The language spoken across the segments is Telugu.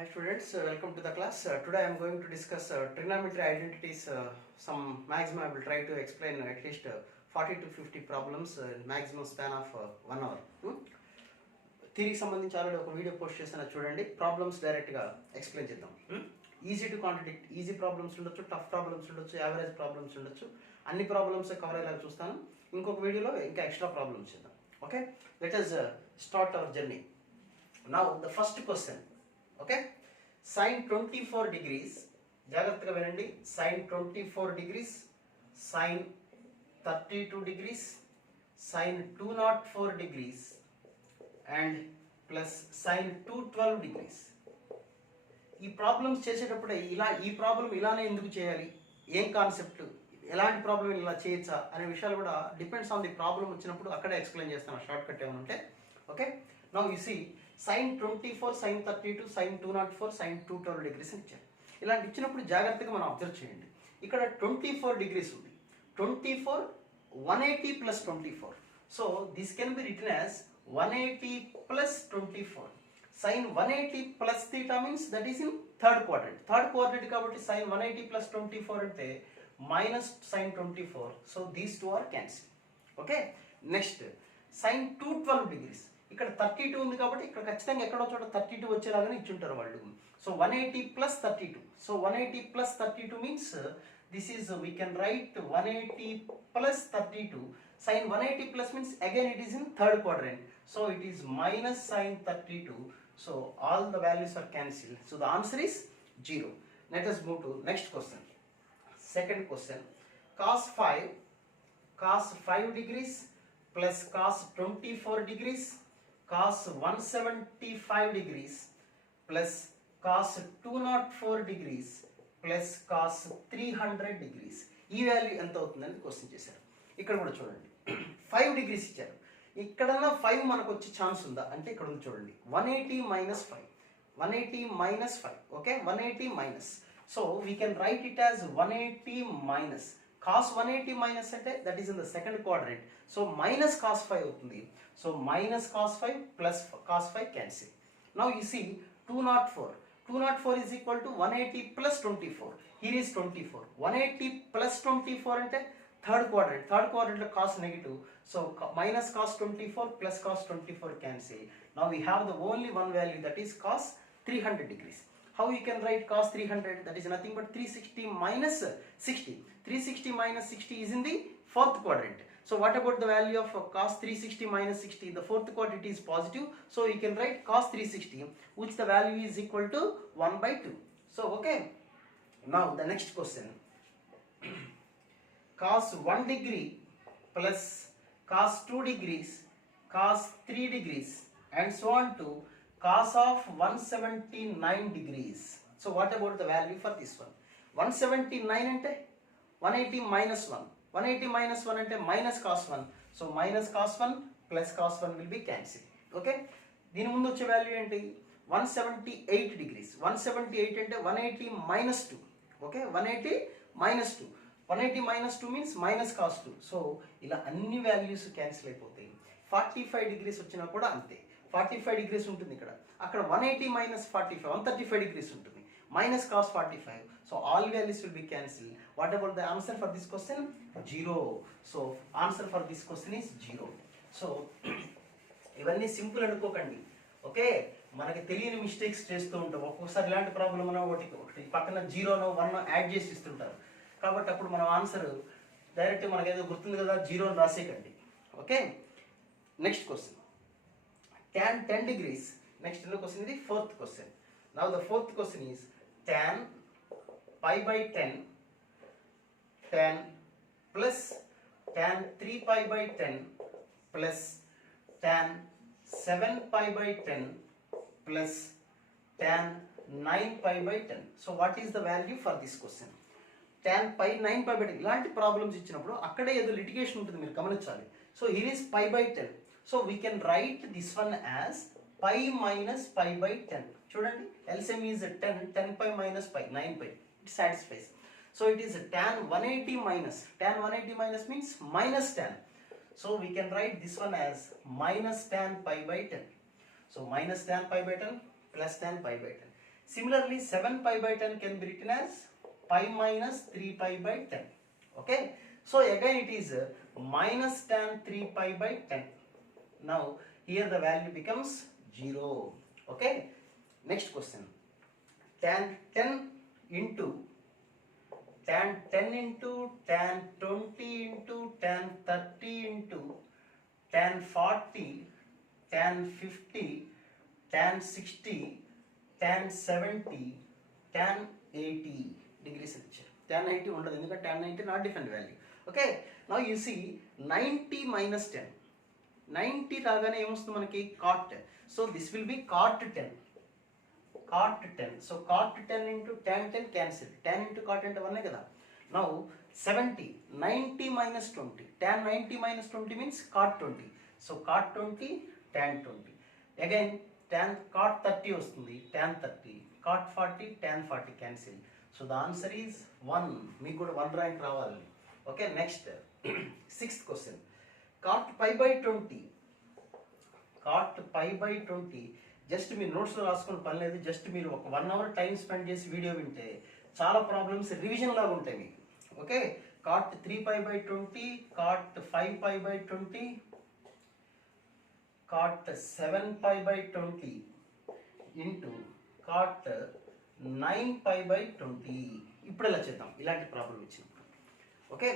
Hi students, welcome to the class. Today I am going to discuss trigonometry identities. Some maximum I will try to explain at least 40 to 50 problems in maximum span of 1 hour. థియరీకి సంబంధించి ఆల్రెడీ ఒక వీడియో పోస్ట్ చేసిన చూడండి. ప్రాబ్లమ్స్ డైరెక్ట్గా ఎక్స్ప్లెయిన్ చేద్దాం. Easy to contradict, easy problems ఉండొచ్చు, టఫ్ ప్రాబ్లమ్స్ ఉండొచ్చు, యావరేజ్ ప్రాబ్లమ్స్ ఉండొచ్చు. అన్ని ప్రాబ్లమ్స్ కవర్ అయ్యేలాగా చూస్తాను. ఇంకొక వీడియోలో ఇంకా ఎక్స్ట్రా ప్రాబ్లమ్స్ చేద్దాం. Okay, let us start our journey. Now the first question. Okay, sin 24 degrees, జాగ్రత్తగా వినండి. sin 24 degrees, sin 32 degrees, sin 204 degrees and plus sin 212 degrees. ఈ ప్రాబ్లమ్స్ చేసేటప్పుడే ఈ ప్రాబ్లం ఇలానే ఎందుకు చేయాలి, ఏం కాన్సెప్ట్, ఎలాంటి ప్రాబ్లం ఇలా చేయొచ్చా అనే విషయాలు కూడా డిపెండ్స్ ఆన్ ది ప్రాబ్లం వచ్చినప్పుడు అక్కడే ఎక్స్ప్లెయిన్ చేస్తాను. షార్ట్ కట్ ఏమైనా ఉంటే. Okay, now you see sin 24, sin 32, sin 204, sin 212 degrees అని ఇచ్చారు. ఇలాంటి ఇచ్చినప్పుడు జాగ్రత్తగా మనం అబ్జర్వ్ చేయండి. ఇక్కడ 24 degrees ఉంది. 24 180 plus 24. So this can be written as 180 plus 24. sin 180 plus theta means that is in third quadrant. Third quadrant కాబట్టి sin 180 plus 24 అంటే minus sin 24. So these two are cancelled. Okay, next sin 212 degrees. ఇక్కడ 32 ఉంది కాబట్టి ఇక్కడ ఖచ్చితంగా ఎక్కడో చోట 32 వచ్చేలాగానే ఇచ్చుంటారు వాళ్ళు. So 180 plus 32. So 180 plus 32 means this is we can write 180 plus 32. Sin 180 plus means again it is in third quadrant. So it is minus sin 32. So all the values are cancelled. So the answer is 0. Let us move to next question. Second question. Cos 5 degrees plus cos 24 degrees, cos 175 degrees plus cos 204 degrees plus cos 300 degrees. ఈ వాల్యూ ఎంత అవుతుందని క్వశ్చన్ చేశారు. ఇక్కడ కూడా చూడండి, 5 degrees ఇచ్చారు. ఇక్కడన్నా 5 మనకు వచ్చే ఛాన్స్ ఉందా అంటే ఇక్కడ ఉంది చూడండి, 180 minus 5. 180 minus 5. Okay, 180 minus. So we can write it as 180 minus. cos 180 minus అంటే that is in the second quadrant. So minus cos 5 అవుతుంది. So minus cos 5 plus cos 5 cancel. Now you see 204. 204 is equal to 180 plus 24. Here is 24. 180 plus 24 అంటే థర్డ్ క్వాడ్రెంట్. థర్డ్ క్వాడ్రెంట్లో cos negative. So minus cos 24 plus cos 24 cancel. Now we have the only one value that is cos 300 degrees. How you can write cos 300? That is nothing but 360 minus 60. 360 minus 60 is in the fourth quadrant. So what about the value of cos 360 minus 60? The fourth quadrant is positive. So you can write cos 360, which the value is equal to 1 by 2. So okay. Now the next question. Cos 1 degree plus cos 2 degrees, cos 3 degrees and so on to cos of 179 degrees. So what about the value for this one? 179 ante 180 minus 1. 180 minus 1 ante minus cos 1. So minus cos 1 plus cos 1 will be cancelled. Okay, దీని ముందు వచ్చే వాల్యూ ఏంటి, 178 degrees. 178 అంటే 180 minus 2. Okay, 180 minus 2. 180 minus 2 means minus cos 2. So ఇలా అన్ని వాల్యూస్ క్యాన్సిల్ అయిపోతాయి. 45 degrees వచ్చినా కూడా అంతే. 45 degrees ఉంటుంది ఇక్కడ. అక్కడ 180 minus 45, 135 degrees ఉంటుంది. Minus cos 45. So all values will be cancelled. What about the answer for this question? 0. So answer for this question is 0. So ఇవన్నీ సింపుల్ అనుకోకండి. ఓకే, మనకి తెలియని మిస్టేక్స్ చేస్తూ ఉంటాం. ఒక్కొక్కసారి ఇలాంటి ప్రాబ్లం ఒకటి పక్కన 0నో 1నో యాడ్ చేసి ఇస్తుంటారు. కాబట్టి అప్పుడు మనం ఆన్సర్ డైరెక్ట్ మనకి ఏదో గుర్తుంది కదా 0 అని రాసేయకండి. Okay, next question. tan 10 degrees. Next question is the fourth question. Now the fourth question is tan pi by 10, tan plus tan 3 pi by 10 plus tan 7 pi by 10 plus tan 9 pi by 10. So what is the value for this question? tan pi 9 pi by 10. ఇలాంటి ప్రాబ్లమ్స్ ఇచ్చినప్పుడు అక్కడే ఏదో లిటిగేషన్ ఉంటుంది, మీరు గమనించాలి. So here is pi by 10. So we can write this one as pi minus pi by 10. చూడండి, LCM is 10. 10 pi minus pi, 9 pi. It satisfies. So it is tan 180 minus. Tan 180 minus means minus tan. So we can write this one as minus tan pi by 10. So minus tan pi by 10 plus tan pi by 10. Similarly, 7 pi by 10 can be written as pi minus 3 pi by 10. Okay, so again it is minus tan 3 pi by 10. Now here the value becomes 0. Okay, next question. Tan 10 into tan 10 into tan 20 into tan 30 into tan 40 tan 50 tan 60 tan 70 tan 80 degrees అని ఇచ్చారు. tan 90 ఉండదు ఎందుకంటే tan 90 not different value. Okay, now you see 90 minus 10. 90 రాగానే ఏమొస్తుంది మనకి cot. So this will be cot 10. cot 10. సో cot 10 into tan 10 cancel. 10 into cot అంటే 1 కదా. Now 70. 90 minus 20. tan 90 minus 20 means cot 20. So cot 20 tan 20. Again tan cot 30 వస్తుంది, tan 30. cot 40 tan 40 cancel. So the answer is 1. మీకు కూడా 1 ర్యాంక్ రావాలి. Okay, next 6th question. cot pi by 20. cot pi by 20 just మీరు నోట్స్లో రాసుకుని పని లేదు. జస్ట్ మీరు ఒక 1 hour టైం స్పెండ్ చేసి వీడియో వింటే చాలా ప్రాబ్లమ్స్ రివిజన్ లాగా ఉంటాయి మీకు. Okay, cot 3 pi by 20, cot 5 pi by 20, cot 7 pi by 20 into cot 9 pi by 20. ఇప్పుడు ఎలా చేద్దాం ఇలాంటి ప్రాబ్లం ఇచ్చినప్పుడు. Okay,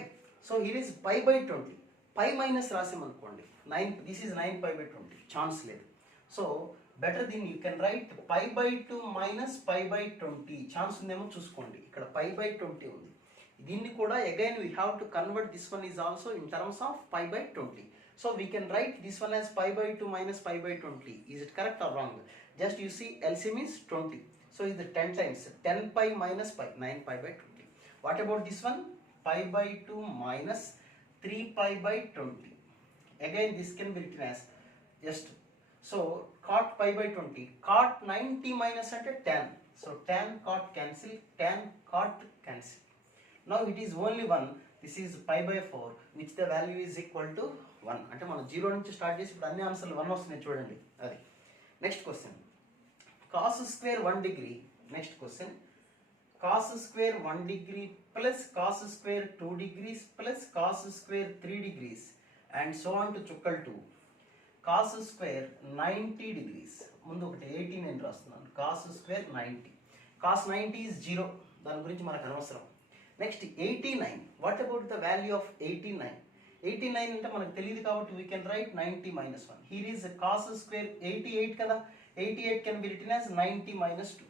so here is pi by 20. Pi minus రాసామనుకోండి 9, this is 9 pi by 20, chance లేదు. సో బెటర్ దీన్ని you can write pi by 2 minus pi by 20. Chance ఉందేమో చూసుకోండి, ఇక్కడ pi by 20 ఉంది. దీన్ని కూడా again we have to convert this one is also in terms of pi by 20. So we can write this one as pi by 2 minus pi by 20. Is it correct or wrong? Just you see LCM is 20. So is the 10 times 10 pi minus pi, 9 pi by 20. What about this one? Pi by 2 minus 3 pi by 20. Again this can be written as just, so cot pi by 20. Cot 90 minus అంటే 10. So tan cot cancel, tan cot cancel. Now it is only 1. This is pi by 4 which the value is equal to 1. అంటే మనం 0 నుంచి స్టార్ట్ చేసి ఇప్పుడు అన్ని ఆన్సర్లు 1 వస్తున్నాయి చూడండి. అది next question. cos square 1 degree. Next question. cos square 1 degree plus cos square 2 degrees plus cos square 3 degrees and so on to చుక్కల్ 2. cos square 90 degrees. ముందు ఒకటి 80 నేను రాస్తున్నాను. cos square 90. cos 90 is 0. దాని గురించి మనకు అనవసరం. Next 89. What about the value of 89? 89 అంటే మనకు తెలియదు కాబట్టి we can right 90 minus 1. Here is cos square 88 కదా. 88 can be written as 90 minus 2.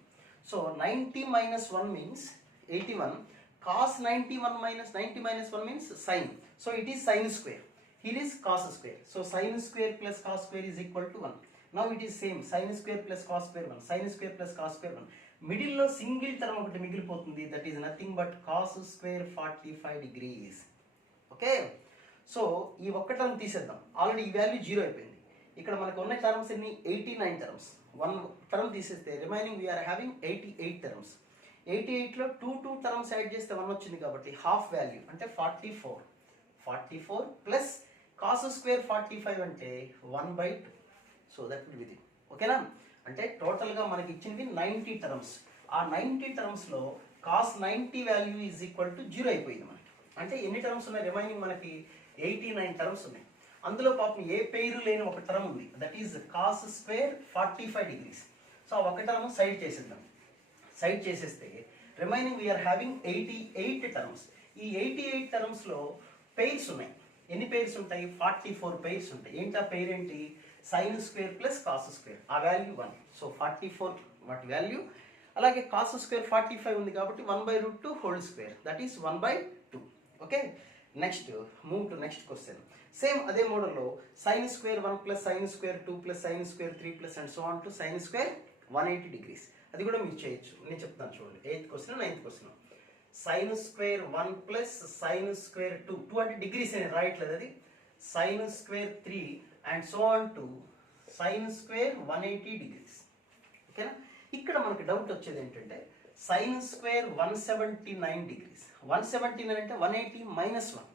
So 90 minus 1 means 81. cos 91 minus 90 minus 1 means sin. So it is sin square. Here is cos square. So sin square plus cos square is equal to 1. Now it is same. Sin square plus cos square 1. Sin square plus cos square 1. మిడిల్లో సింగిల్ టర్మ్ ఒకటి మిగిలిపోతుంది. That is nothing but cos square 45 degrees. Okay, so ఈ ఒక్క టర్మ్ తీసేద్దాం. ఆల్రెడీ ఈ వాల్యూ 0 అయిపోయింది. ఇక్కడ మనకు ఉన్న టర్మ్స్ ఎన్ని? 89 టర్మ్స్. 1 టర్మ్ తీసేస్తే రిమైనింగ్ వీఆర్ హ్యావింగ్ 88 టర్మ్స్. 88లో 2 టర్మ్స్ యాడ్ చేస్తే 1 వచ్చింది కాబట్టి హాఫ్ వాల్యూ అంటే 44. 44 ప్లస్ cos square 45 అంటే 1/2. So that will be the. ఓకేనా? అంటే టోటల్గా మనకి ఇచ్చినవి 90 టర్మ్స్. ఆ 90 టర్మ్స్లో cos 90 value is equal to 0 అయిపోయింది మనకి. అంటే ఎన్ని టర్మ్స్ ఉన్నాయి? రిమైనింగ్ మనకి 89 టర్మ్స్ ఉన్నాయి. అందులో పాపం ఏ పేరు లేని ఒక టర్మ్ ఉంది. That is cos square 45 degrees. So ఒక టర్మ్ సైడ్ చేసేద్దాం. సైడ్ చేసేస్తే రిమైనింగ్ వీఆర్ హ్యావింగ్ 88 టర్మ్స్. ఈ 88 టర్మ్స్లో పెయిర్స్ ఉన్నాయి. ఎన్ని పెయిర్స్ ఉంటాయి? 44 పెయిర్స్ ఉంటాయి. ఏంటి ఆ పెయిర్ ఏంటి? sin square plus cos square. ఆ వాల్యూ 1. సో 44 వాటి వాల్యూ. అలాగే cos square 45 ఉంది కాబట్టి 1/√2 whole square. That is 1/2. Okay, next move to next question. Same అదే మోడల్లో sin square 1 plus sin square 2 plus sin square 3 plus and so on to sin square 180 degrees. అది కూడా మీరు చేయొచ్చు. నేను చెప్తాను చూడండి. 8th question 9th question. sin square 1 plus sin square 2. 2 అంటే డిగ్రీస్ అని రాయట్లేదు, అది sin square 3 and so on to sin square 180 degrees. ఓకేనా? ఇక్కడ మనకి డౌట్ వచ్చేది ఏంటంటే sin square 179 degrees. 179 అంటే 180 minus 1.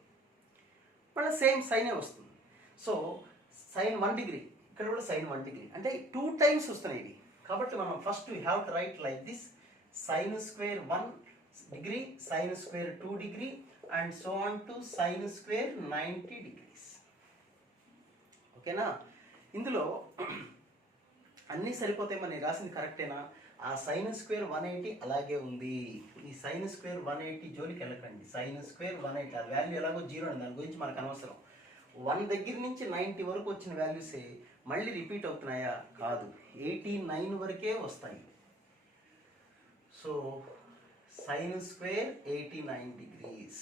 మళ్ళీ సేమ్ సైనే వస్తుంది. సో sin 1 degree, ఇక్కడ కూడా sin 1 degree. అంటే 2 టైమ్స్ వస్తున్నాయి ఇవి. కాబట్టి మనం first we have to right like this sin square 1 degree, sin square 2 degree and so on to sin square 90 degrees. ఓకేనా? ఇందులో అన్నీ సరిపోతాయి, మనం రాసింది కరెక్టేనా? ఆ సైన్ స్క్వేర్ 180 అలాగే ఉంది. ఈ సైన్ స్క్వేర్ 180 జోలికి వెళ్ళకండి. సైన్ స్క్వేర్ 180 ఆ వాల్యూ ఎలాగో 0 అని, దాని గురించి మనకు అనవసరం. 1 దగ్గర నుంచి 90 వరకు వచ్చిన వాల్యూసే మళ్ళీ రిపీట్ అవుతున్నాయా? కాదు, 89 వరకే వస్తాయి. So sine square 89 degrees,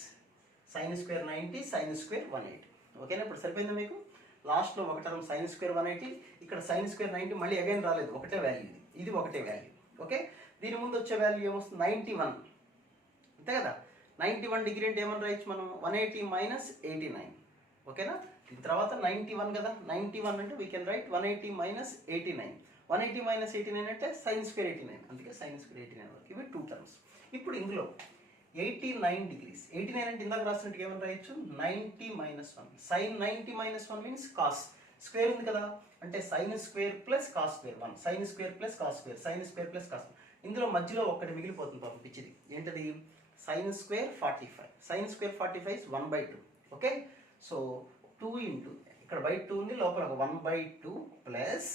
sine square 90, sign square 180. ఓకేనా? ఇప్పుడు సరిపోయిందా మీకు? లాస్ట్లో ఒక టర్మ్ సైన్ స్క్వేర్ 180, ఇక్కడ సైన్ స్క్వేర్ 90, మళ్ళీ అగైన్ రాలేదు, ఒకటే వాల్యూ, ఇది ఒకటే వాల్యూ. ఓకే, దీని ముందు వచ్చే వాల్యూ ఏమొస్తుంది? 91, అంతే కదా? 91 డిగ్రీ అంటే ఏమని రాయొచ్చు మనం? 180 మైనస్ 89. ఓకేనా? దీని తర్వాత 91 కదా, 91 అంటే we can right 180 minus 89. 180 minus 89 అంటే సైన్ స్క్వేర్ 89, అందుకే సైన్ స్క్వేర్ 89 వరకు. ఇవి 2 టర్మ్స్. ఇప్పుడు ఇందులో 89 డిగ్రీస్, 89 అంటే ఇందాక రాసినట్టు ఏమని రాయొచ్చు? 90 minus 1. Sine 90 minus 1 means cos. Square ఉంది కదా, అంటే sine square plus cos square 1, sine square plus cos square, sine square plus cos. ఇందులో మధ్యలో ఒక్కటి మిగిలిపోతుంది పాపం పిచ్చిది. ఏంటది? Sine square 45. Sine square 45 is 1/2. Okay, so 2 into ఇక్కడ బై 2 ఉంది, లోపల ఒక 1/2 ప్లస్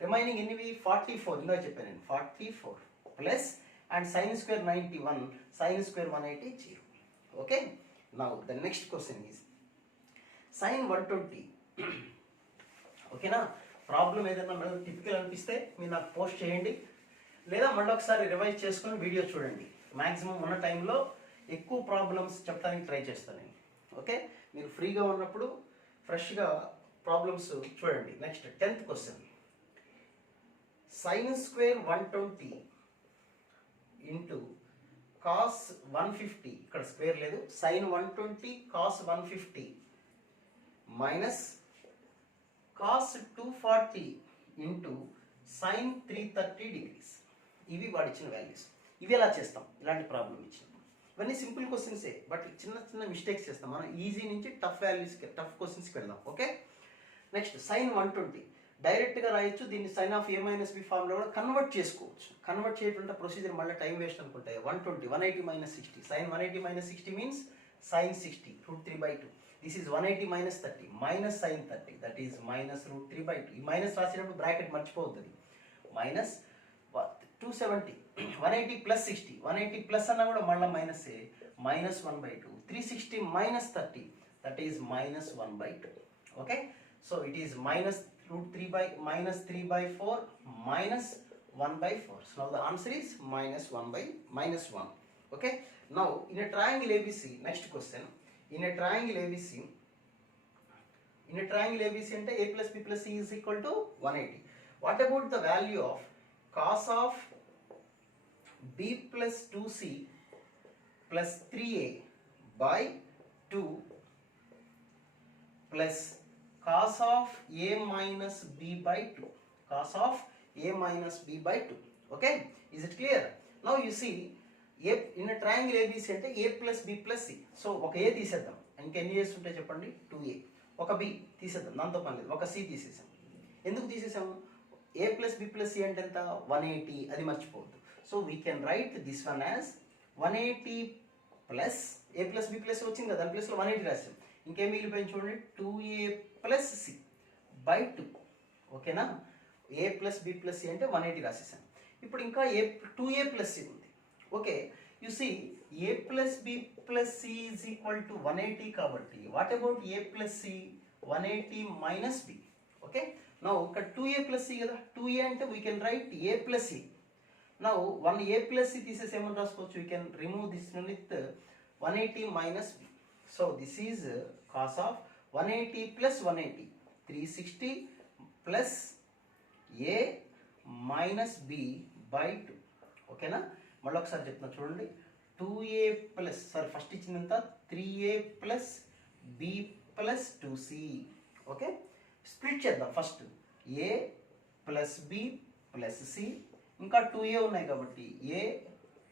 రిమైనింగ్ ఎన్నివి? 44. ఇందాక చెప్పాను నేను 44 plus and sine square 91, sine square 180 0. Okay, now the next question is sine 120. ఓకేనా? ప్రాబ్లం ఏదైనా మనకు టిపికల్ అనిపిస్తే మీరు నాకు పోస్ట్ చేయండి, లేదా మళ్ళీ ఒకసారి రివైజ్ చేసుకొని వీడియో చూడండి. మ్యాక్సిమం ఉన్న టైంలో ఎక్కువ ప్రాబ్లమ్స్ చెప్పడానికి ట్రై చేస్తాను నేను. ఓకే, మీరు ఫ్రీగా ఉన్నప్పుడు ఫ్రెష్గా ప్రాబ్లమ్స్ చూడండి. Next 10th question, sine square 120 into cos 150, ఇక్కడ స్క్వేర్ లేదు, sine 120 cos 150 minus cos 240 into sine 330 degrees. ఇవి వాడు ఇచ్చిన వాల్యూస్. ఇవి ఎలా చేస్తాం ఇలాంటి ప్రాబ్లం ఇచ్చినప్పుడు? ఇవన్నీ సింపుల్ క్వశ్చన్సే, బట్ చిన్న చిన్న మిస్టేక్స్ చేస్తాం మనం. ఈజీ నుంచి టఫ్ వాల్యూస్కి, టఫ్ క్వశ్చన్స్కి వెళ్దాం. ఓకే, నెక్స్ట్ సైన్ 120 డైరెక్ట్గా రాయొచ్చు, దీన్ని sine of a minus b ఫార్మ్లో కూడా కన్వర్ట్ చేసుకోవచ్చు. కన్వర్ట్ చేయకుండా ప్రొసీజర్ మళ్ళీ టైం వేస్ట్ అనుకుంటాయి. 120 180 minus 60, sine 180 minus 60 means sine 60 √3/2. This is 180 minus 30 minus sine 30, that is minus √3/2. ఈ మైనస్ రాసినప్పుడు బ్రాకెట్ మర్చిపోతుంది. మైనస్ 270, 180 ప్లస్ 60, 180 ప్లస్ అన్నా కూడా మళ్ళీ మైనసే, minus 1/2. 360 minus 30, that is minus 1/2. Okay, so it is minus minus 3/4 minus 1/4. So now the answer is minus 1. Okay, now in a triangle ABC, next question, in a triangle ABC ante a plus b plus c is equal to 180. What about the value of cos of b plus 2c plus 3a by 2 plus cos of a minus b by 2, cos of a minus b by 2. Okay, is it clear? Now you see a in a triangle ABC అంటే a plus b plus c. So ఒక a తీసేద్దాం, ఇంకెన్ని a's ఉంటాయి చెప్పండి? 2a. ఒక b తీసేద్దాం, దాంతో పని లేదు, ఒక c తీసేసాం. ఎందుకు తీసేసాము? a plus b plus c అంటే ఎంత? 180, అది మర్చిపోవద్దు. So we can right this one as 180 plus a plus b plus వచ్చింది కదా, దాని ప్లస్లో 180 రాసాం. ఇంకేం మిగిలిపోయింది చూడండి, 2a ప్లస్ సి బై 2. ఓకేనా? A plus B plus C అంటే 180 రాసేసాను. ఇప్పుడు ఇంకా 2a ప్లస్ సి ఉంది. Okay, you see A plus B plus C is equal to 180 కాబట్టి what about A plus C? 180 minus B. Okay, now ఇక్కడ 2a ప్లస్ సి కదా, 2a అంటే we can write A plus C. Now 1a plus C తీసేసి ఏమని రాసుకోవచ్చు? We can remove this with 180 minus B. So this is cos of 180 plus 180, 360 plus a minus b by 2. ఓకేనా? మళ్ళీ ఒకసారి చెప్తున్నా చూడండి, 2a ప్లస్, సారీ ఫస్ట్ ఇచ్చినంత 3a plus b plus 2c. Okay, split చేద్దాం. First a plus b plus c, ఇంకా 2a ఉన్నాయి కాబట్టి a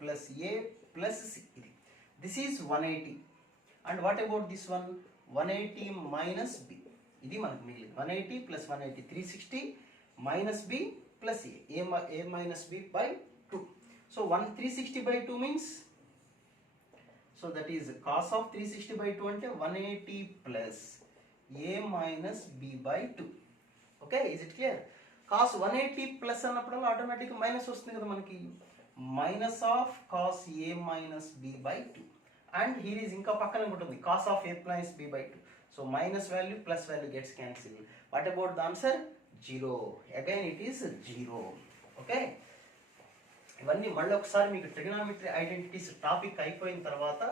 plus a plus c. ఇది this is 180. And what about this one? 180 minus b. ఇది మనకు మిగిలింది 180 plus 180, 360 minus b plus a minus b by 2. So 360 by 2 means, so that is cos of 360 by 2 అంటే 180 plus a minus b by 2. Okay, is it clear? cos 180 plus అన్నప్పుడు ఆటోమేటిక్గా మైనస్ వస్తుంది కదా మనకి, minus of cos a minus b by 2. And here is ఇంకా పక్కన ఉంటుంది cos of a plus b by 2. So minus value plus value gets cancel. What about the answer? 0. Again it is 0. Okay, ఇవన్నీ మళ్ళీ ఒకసారి మీకు ట్రిగనామెట్రీ ఐడెంటిటీస్ టాపిక్ అయిపోయిన తర్వాత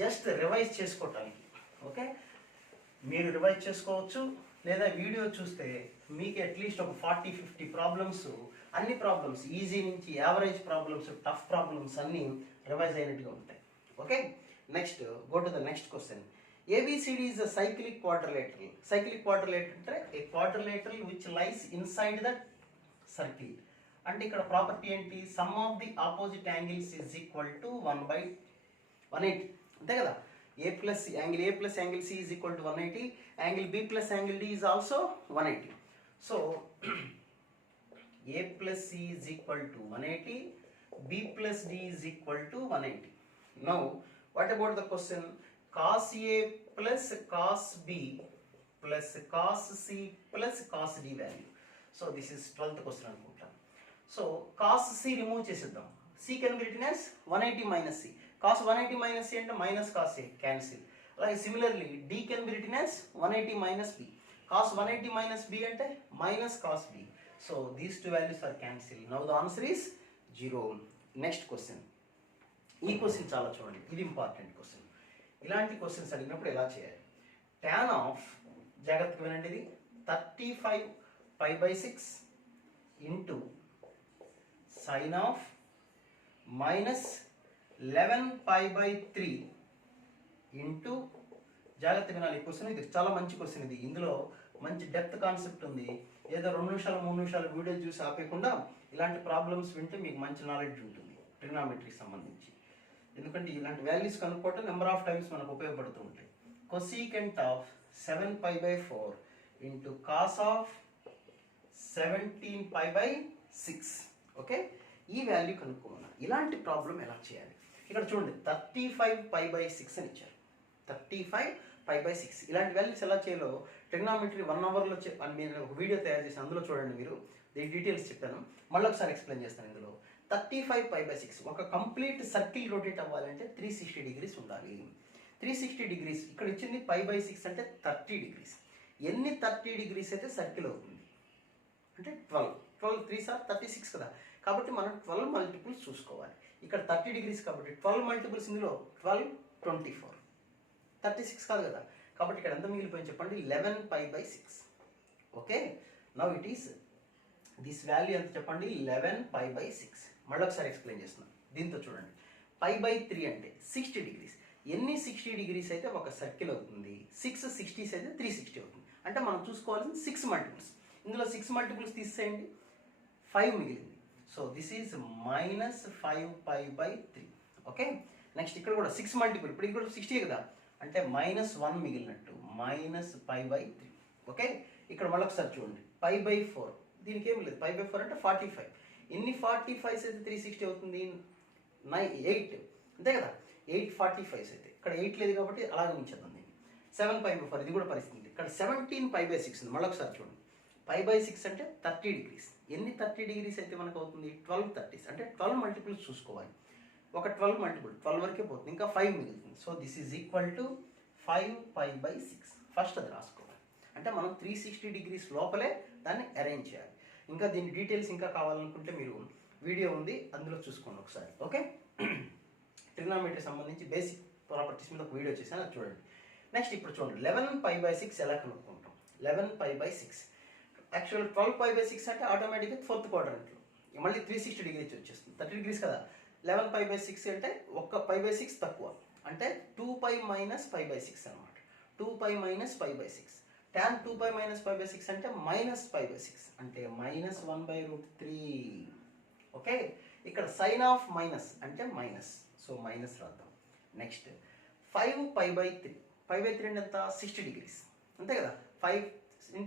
జస్ట్ రివైజ్ చేసుకోవటానికి. ఓకే, మీరు రివైజ్ చేసుకోవచ్చు, లేదా వీడియో చూస్తే మీకు అట్లీస్ట్ ఒక 40-50 ప్రాబ్లమ్స్, అన్ని ప్రాబ్లమ్స్ ఈజీ నుంచి యావరేజ్ ప్రాబ్లమ్స్, టఫ్ ప్రాబ్లమ్స్ అన్నీ రివైజ్ అయినట్టుగా ఉంటాయి. Okay, next go to the next question. ABCD is a cyclic quadrilateral. Cyclic quadrilateral అంటే a quadrilateral which lies inside the circle. అంటే ఇక్కడ ప్రాపర్టీ ఏంటి? Some of the opposite angles is equal to 1/180. అంతే కదా, a plus angle C is equal to 180, angle B plus angle D is also 180. So a plus C is equal to 180, B plus D is equal to 180. Now what about the question? Cos A plus cos B plus cos C plus cos D value. So this is 12th question అనుకుంటాను. సో cos C రిమూవ్ చేసేద్దాం. C can be written as 180 minus C. cos 180 minus C అంటే minus cos A, cancel. అలాగే similarly D can be written as 180 minus B. cos 180 minus B అంటే minus cos B. So these two values are cancelled. Now the answer is 0. Next question. ఈ క్వశ్చన్ చాలా చూడండి, ఇది ఇంపార్టెంట్ క్వశ్చన్. ఇలాంటి క్వశ్చన్స్ అడిగినప్పుడు ఎలా చేయాలి? tan ఆఫ్, జాగ్రత్తగా వినండి, ఇది 35π/6 into sin of minus 11π/3 into, జాగ్రత్త వినాలి ఈ క్వశ్చన్, ఇది చాలా మంచి క్వశ్చన్. ఇది ఇందులో మంచి డెప్త్ కాన్సెప్ట్ ఉంది. ఏదో 2 నిమిషాలు 3 నిమిషాలు వీడియో చూసి ఆపేయకుండా ఇలాంటి ప్రాబ్లమ్స్ వింటే మీకు మంచి నాలెడ్జ్ ఉంటుంది ట్రిగ్నామెట్రీకి సంబంధించి. ఎందుకంటే ఇలాంటి వాల్యూస్ కనుక్కోవటం నెంబర్ ఆఫ్ టైమ్స్ మనకు ఉపయోగపడుతూ ఉంటాయి. Cosecant of 7π/4 into cos of 17π/6. Okay, ఈ వాల్యూ కనుక్కోమన్నా. ఇలాంటి ప్రాబ్లం ఎలా చేయాలి? ఇక్కడ చూడండి 35π/6 అని ఇచ్చారు. 35π/6 ఇలాంటి వాల్యూస్ ఎలా చేయాలో ట్రిగ్నామెట్రీ 1 అవర్లో నేను ఒక వీడియో తయారు చేసి అందులో చూడండి, మీరు దీని డీటెయిల్స్ చెప్పాను. మళ్ళీ ఒకసారి ఎక్స్ప్లెయిన్ చేస్తాను. ఇందులో 35π/6 ఒక కంప్లీట్ సర్కిల్ రొటేట్ అవ్వాలంటే 360 degrees ఉండాలి. 360 degrees ఇక్కడ ఇచ్చింది π/6 అంటే 30 degrees. ఎన్ని 30 degrees అయితే సర్కిల్ అవుతుంది అంటే 12 3 సార్ 36 కదా, కాబట్టి మనం 12 మల్టిపుల్స్ చూసుకోవాలి. ఇక్కడ 30 degrees కాబట్టి 12 మల్టిపుల్స్, ఇందులో 12 24 36 కాదు కదా, కాబట్టి ఇక్కడ ఎంత మిగిలిపోయింది చెప్పండి? 11π/6. Okay, now it is this value ఎంత చెప్పండి? 11π/6. మళ్ళీ ఒకసారి ఎక్స్ప్లెయిన్ చేస్తున్నాను. దీంతో చూడండి, π/3 అంటే 60 degrees. ఎన్ని 60 degrees అయితే ఒక సర్కిల్ అవుతుంది? 6 60s అయితే 360 అవుతుంది. అంటే మనం చూసుకోవాల్సింది 6 మల్టిపుల్స్. ఇందులో 6 మల్టిపుల్స్ తీసేయండి, 5 మిగిలింది. So this is -5π/3. Okay, next ఇక్కడ కూడా 6 మల్టిపుల్, ఇప్పుడు ఇక్కడ 60 కదా, అంటే -1 మిగిలినట్టు, -π/3. ఓకే, ఇక్కడ మళ్ళీ ఒకసారి చూడండి, π/4 దీనికి ఏమి లేదు, π/4 అంటే 45. ఎన్ని 45s అయితే 360 అవుతుంది? 8 అంతే కదా, 8 45s అయితే ఇక్కడ 8 లేదు కాబట్టి అలాగే ఉంచేద్దాం దీన్ని. 7π/4 ఇది కూడా పరిస్థితి. ఇక్కడ 17π/6 ఉంది. మళ్ళీ ఒకసారి చూడండి, π/6 అంటే 30 degrees. ఎన్ని 30 degrees అయితే మనకు అవుతుంది? 12 30s అంటే 12 మల్టిపుల్స్ చూసుకోవాలి. ఒక 12 మల్టిపుల్ 12 వరకే పోతుంది, ఇంకా 5 మిగులుతుంది. So this is equal to 5π/6. First అది రాసుకోవాలి. అంటే మనం 360 degrees లోపలే దాన్ని అరేంజ్ చేయాలి. ఇంకా దీని డీటెయిల్స్ ఇంకా కావాలనుకుంటే మీరు వీడియో ఉంది, అందులో చూసుకోండి ఒకసారి. ఓకే, ట్రిగ్నామెట్రీ సంబంధించి బేసిక్ ప్రాపర్టీస్ మీద ఒక వీడియో చేశాను, అది చూడండి. నెక్స్ట్ ఇప్పుడు చూడండి 11π/6 ఎలా కనుక్కుంటాం? 11π/6 యాక్చువల్ 12π/6 అంటే ఆటోమేటిక్గా 4th క్వాడ్రంట్లో మళ్ళీ 360 degrees వచ్చేస్తుంది. 30 degrees కదా, 11π/6 అంటే ఒక్క π/6 తక్కువ, అంటే 2π - π/6 అనమాట. 2π - π/6. tan 2π - π/6 అంటే -π/6 అంటే -1/√3. ఓకే, ఇక్కడ సైన్ ఆఫ్ మైనస్ అంటే మైనస్, సో మైనస్ రాద్దాం. నెక్స్ట్ 5π/3. π/3 అంటే ఎంత? 60 degrees అంతే కదా. 5 ×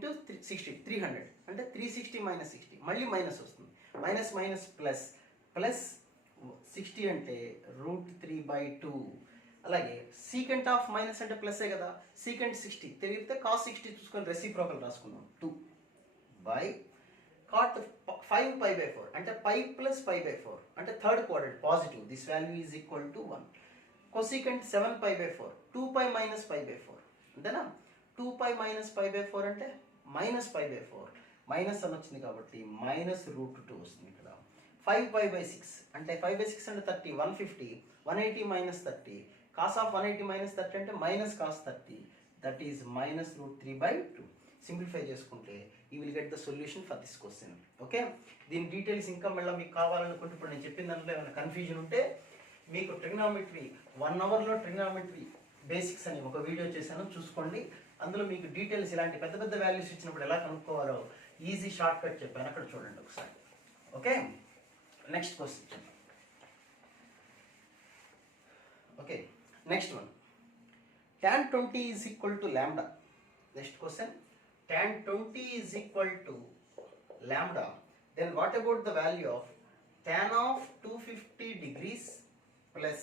60 300 అంటే 360 - 60 మళ్ళీ మైనస్ వస్తుంది. మైనస్ మైనస్ ప్లస్, ప్లస్ 60 అంటే √3/2. అలాగే సీకెంట్ ఆఫ్ మైనస్ అంటే ప్లస్సే కదా, సీకెంట్ 60 తిరిగితే కాస్ 60 చూసుకొని రెసిప్రోకల్ రాసుకున్నాం 2 బై కాట్ 5π/4 అంటే π + π/4 అంటే third quadrant positive, this value is equal to 1. Cosecant 7π/4 2π - π/4 అంతేనా, 2π - π/4 అంటే -π/4 మైనస్ అని వచ్చింది కాబట్టి -√2 వస్తుంది ఇక్కడ. 5π/6 అంటే 5/6 అంటే 30, 150, 180 - 30, cos of 180 - 30 అంటే -cos 30, దట్ ఈజ్ -√3/2. సింప్లిఫై చేసుకుంటే you will get the solution for this question. Okay, దీని డీటెయిల్స్ ఇంకా మళ్ళీ మీకు కావాలనుకుంటే ఇప్పుడు నేను చెప్పిన దాంట్లో ఏమైనా కన్ఫ్యూజన్ ఉంటే మీకు ట్రిగ్నామెట్రీ 1 అవర్లో ట్రిగ్నామెట్రీ బేసిక్స్ అని ఒక వీడియో చేశాను, చూసుకోండి. అందులో మీకు డీటెయిల్స్ ఇలాంటి పెద్ద పెద్ద వాల్యూస్ ఇచ్చినప్పుడు ఎలా కనుక్కోవాలో ఈజీ షార్ట్ కట్ చెప్పాను, అక్కడ చూడండి ఒకసారి. Okay, next question. Okay, next one, tan 20 is equal to lambda. Next question, tan 20 is equal to lambda, then what about the value of tan of 250 degrees plus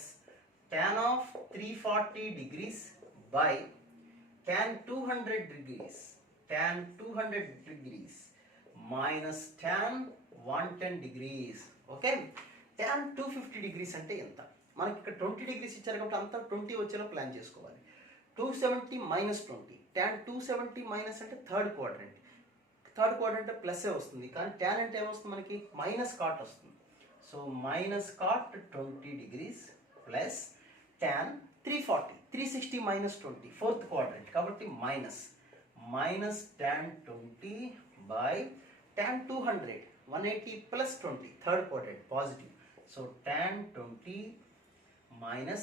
tan of 340 degrees by tan 200 degrees, tan 200 degrees minus tan 110 degrees. Okay, tan 250 degrees అంటే ఎంత? మనకి ఇక్కడ 20 degrees ఇచ్చారు కాబట్టి అంతా 20 వచ్చేలా ప్లాన్ చేసుకోవాలి. 270 - 20, tan 270 మైనస్ అంటే థర్డ్ క్వాడ్రంట్, థర్డ్ క్వాడ్రంట్ ప్లస్సే వస్తుంది, కానీ tan అంటే ఏమొస్తుంది మనకి మైనస్ కాట్ వస్తుంది. So minus cot 20 degrees plus tan 340, 360 - 20 fourth quadrant కాబట్టి minus tan 20 by tan 200 180 + 20 third quadrant positive. So tan 20 minus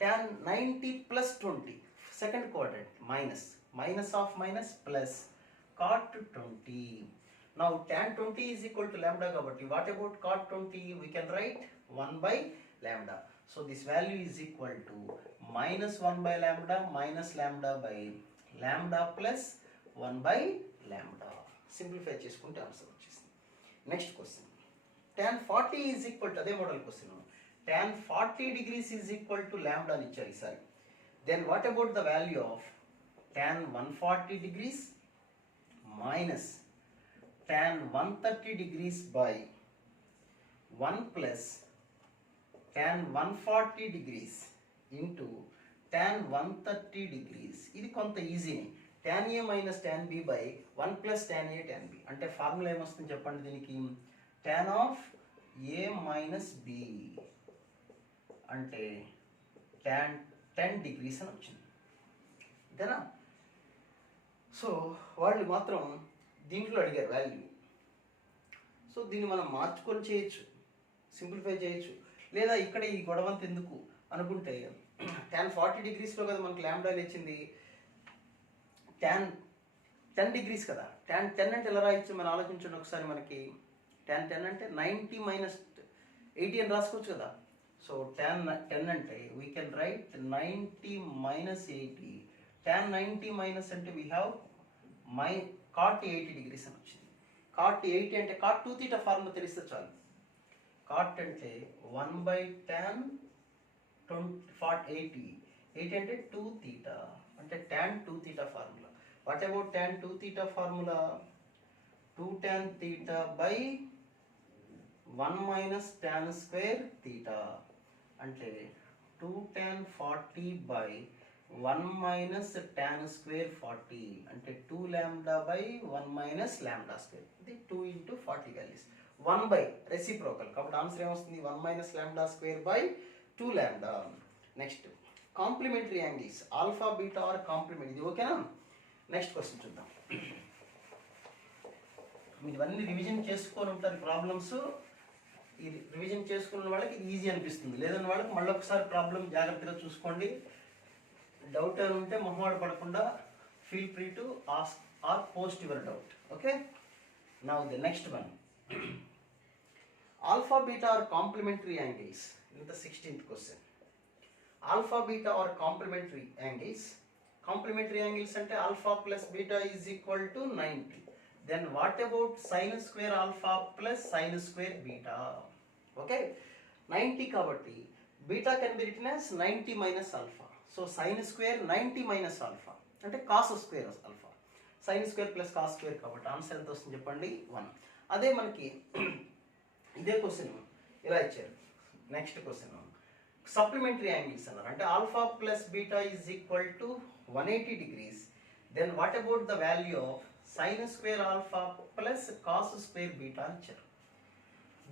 tan 90 + 20 second quadrant minus of minus plus cot 20. Now tan 20 is equal to lambda kabatti what about cot 20? We can write 1/lambda. So this value is equal to -1/lambda minus lambda by lambda plus 1/lambda. Simplify చేసుకుంటే ఆన్సర్ వచ్చేసింది. Next question, tan 40 is equal to అదే model question, tan 40 degrees is equal to lambda అని ఇచ్చారు ఈసారి. Then what about the value of tan 140 degrees minus tan 130 degrees by 1 plus tan 140 degrees into tan 130 degrees. ఇది కొంత ఈజీని, tan a minus tan b by 1 plus tan a tan b అంటే ఫార్ములా ఏమొస్తుంది చెప్పండి దీనికి, tan of a minus b అంటే tan 10 degrees అని వచ్చింది, అంతేనా? సో వాళ్ళు మాత్రం దీంట్లో అడిగారు వాల్యూ. సో దీన్ని మనం మార్చుకొని చేయొచ్చు, సింప్లిఫై చేయొచ్చు, లేదా ఇక్కడ ఈ గొడవంత ఎందుకు అనుకుంటే tan 40 degreesలో కదా మనకు ల్యాండా ఇచ్చింది, tan 10 degrees కదా, tan 10 అంటే ఎలా రాయొచ్చు మనం ఆలోచించండి ఒకసారి. మనకి tan 10 అంటే 90 - 80 అని రాసుకోవచ్చు కదా. సో tan 10 అంటే we can right 90 - 80. tan 90 minus అంటే వీ హ్యావ్ cot 80 degrees అని వచ్చింది. cot 80 అంటే cot 2θ ఫార్ములా తెలిస్తే చాలు. cot అంటే 1/tan 80, 80 అంటే 2θ అంటే tan 2θ formula. What about tan 2θ formula, 2 tan θ by 1 minus tan square theta అంటే 2 tan 40 by 1 minus tan square 40 అంటే 2 lambda by 1 minus lambda square. ఇది 2 into 40 values 1 by reciprocal కాబట్టి ఆన్సర్ ఏమొస్తుంది 1 minus lambda square by 2 lambda. Next complementary angles alpha beta are complement, ఇది ఓకేనా? నెక్స్ట్ క్వశ్చన్ చూద్దాం. మీరు ఇవన్నీ రివిజన్ చేసుకొని ఉంటారు ప్రాబ్లమ్స్, ఇది రివిజన్ చేసుకున్న వాళ్ళకి ఇది ఈజీ అనిపిస్తుంది, లేదన్న వాళ్ళకి మళ్ళీ ఒకసారి ప్రాబ్లం జాగ్రత్తగా చూసుకోండి. డౌట్ అని ఉంటే మొహమాట పడకుండా feel free to ask or post your doubt. Okay, now the next one, alpha beta are complementary angles. In the 16th question, alpha beta are complementary angles. Complementary angles అంటే alpha plus beta is equal to 90, then what about sin square alpha plus sin square beta? Okay, 90 kabatti beta can be written as 90 minus alpha. So sin square 90 minus alpha అంటే cos square alpha. sin square plus cos square కాబట్టి ఆన్సర్ ఎంత వస్తుంది చెప్పండి 1. అదే మనకి ఇదే క్వశ్చన్ ఇలా ఇచ్చారు. నెక్స్ట్ క్వశ్చన్ సప్లిమెంటరీ యాంగిల్స్ అన్నారు. అంటే alpha plus beta is equal to 180 degrees. Then what about the value of sin square alpha plus cos square beta ఇచ్చారు.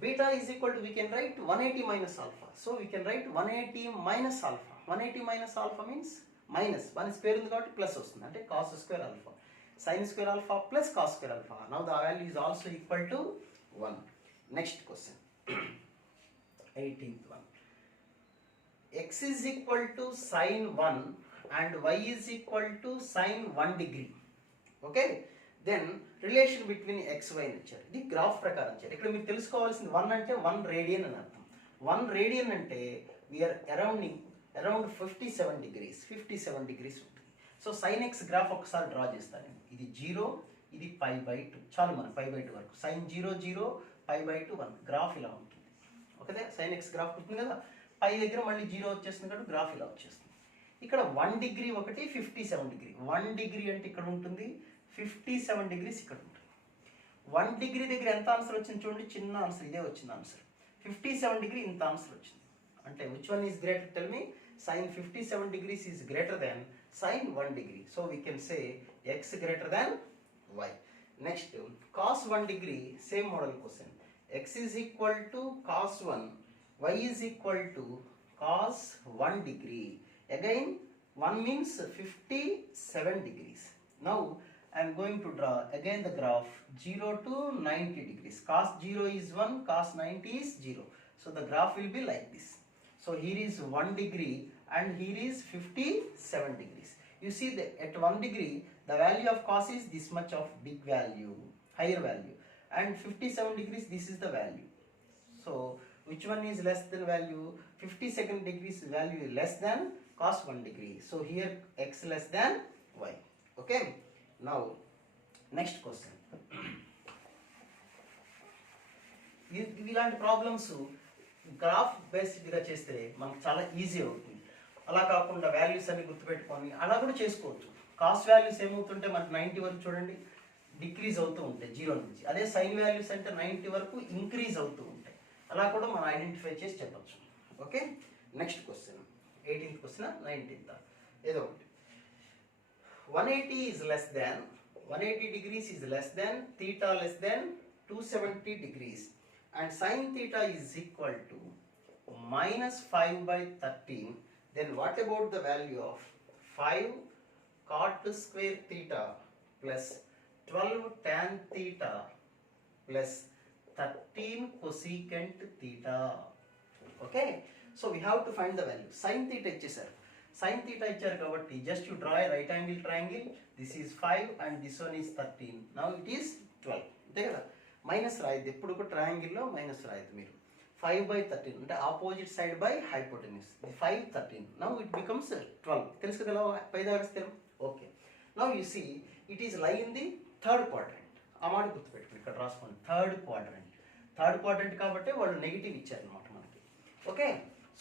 Beta is equal to, we can write 180 minus alpha. So we can write 180 minus alpha. 180 minus alpha means minus. 1 square ఉంది కాబట్టి ప్లస్ వస్తుంది అంటే cos square alpha. Sin square alpha plus cos square alpha. Now the value is also equal to 1. Next question. 18th one. X is equal to sin 1 and y is equal to sin 1 degree. Okay. Then relation between x y అని ఇచ్చారు. ఇది గ్రాఫ్ ప్రకారం ఇచ్చారు. ఇక్కడ మీరు తెలుసుకోవాల్సింది 1 అంటే 1 రేడియన్ అని అర్థం. 1 రేడియన్ అంటే వీఆర్ అరౌండ్ 57 degrees. 57 degrees ఉంటుంది. సో సైన్ ఎక్స్ గ్రాఫ్ ఒకసారి డ్రా చేస్తాను నేను. ఇది 0, ఇది π/2. చాలు మన π/2 వరకు. సైన్ 0 0 π/2 1 గ్రాఫ్ ఇలా ఉంటుంది. ఓకే, సైన్ ఎక్స్ గ్రాఫ్ ఉంటుంది కదా, పై దగ్గర మళ్ళీ 0 వచ్చేస్తుంది కాబట్టి గ్రాఫ్ ఇలా వచ్చేస్తుంది. ఇక్కడ 1 degree ఒకటి 57 degree. 1 degree అంటే ఇక్కడ ఉంటుంది, 57 degrees ఇక్కడ ఉంటుంది. 1 degree దగ్గర ఎంత ఆన్సర్ వచ్చింది చూడండి, చిన్న ఆన్సర్ ఇదే వచ్చింది ఆన్సర్. 57 degree ఇంత ఆన్సర్ వచ్చింది. అంటే which one is greater? Tell me. sin 57 degrees is greater than sin 1 degree. So we can say x greater than y. Next, cos 1 degree, same model question. X is equal to cos 1, y is equal to cos 1 degree. Again 1 means 57 degrees. Now I am going to draw again the graph 0 to 90 degrees. Cos 0 is 1, cos 90 is 0. So the graph will be like this. So here is 1 degree and here is 57 degrees. You see that at 1 degree the value of cos is this much of big value, higher value, and 57 degrees this is the value. So which one is less than value? 52 degrees value is less than cos 1 degree. So here x less than y. Okay. Now next question. ఇలాంటి ప్రాబ్లమ్స్ గ్రాఫ్ బేస్డ్గా చేస్తే మనకు చాలా ఈజీ అవుతుంది. అలా కాకుండా వాల్యూస్ అన్ని గుర్తుపెట్టుకొని అలా కూడా చేసుకోవచ్చు. కాస్ట్ వాల్యూస్ ఏమవుతుంటే మనకు 90 వరకు చూడండి డిక్రీజ్ అవుతూ ఉంటాయి 0 నుంచి. అదే సైన్ వాల్యూస్ అంటే 90 వరకు ఇంక్రీజ్ అవుతూ ఉంటాయి. అలా కూడా మనం ఐడెంటిఫై చేసి చెప్పచ్చు. Okay, next question 18th question 19th ఏదో ఒకటి. 180 is less than 180 degrees is less than theta less than 270 degrees and sin theta is equal to minus 5/13. Then what about the value of 5 cot square theta plus 12 tan theta plus 13 cosecant theta? Okay, so we have to find the value. Sin theta ఇచ్చేసారు. sin theta ఇచ్చారు కాబట్టి just you draw a right angle triangle. This is 5 and this one is 13. Now it is 12. అంతే కదా, మైనస్ రాయద్దు ఎప్పుడు ఒక ట్రయాంగిల్లో మైనస్ రాయద్దు మీరు. 5/13 అంటే opposite side by hypotenuse. 5 13. Now it becomes 12. తెలుసు కదా Pythagoras theorem. Okay, now you see it is lie in the third quadrant. ఆ మాట గుర్తుపెట్టుకోండి, ఇక్కడ రాసుకోండి థర్డ్ క్వాడ్రంట్. థర్డ్ క్వాడ్రంట్ కాబట్టి వాళ్ళు నెగిటివ్ ఇచ్చారనమాట మనకి. ఓకే,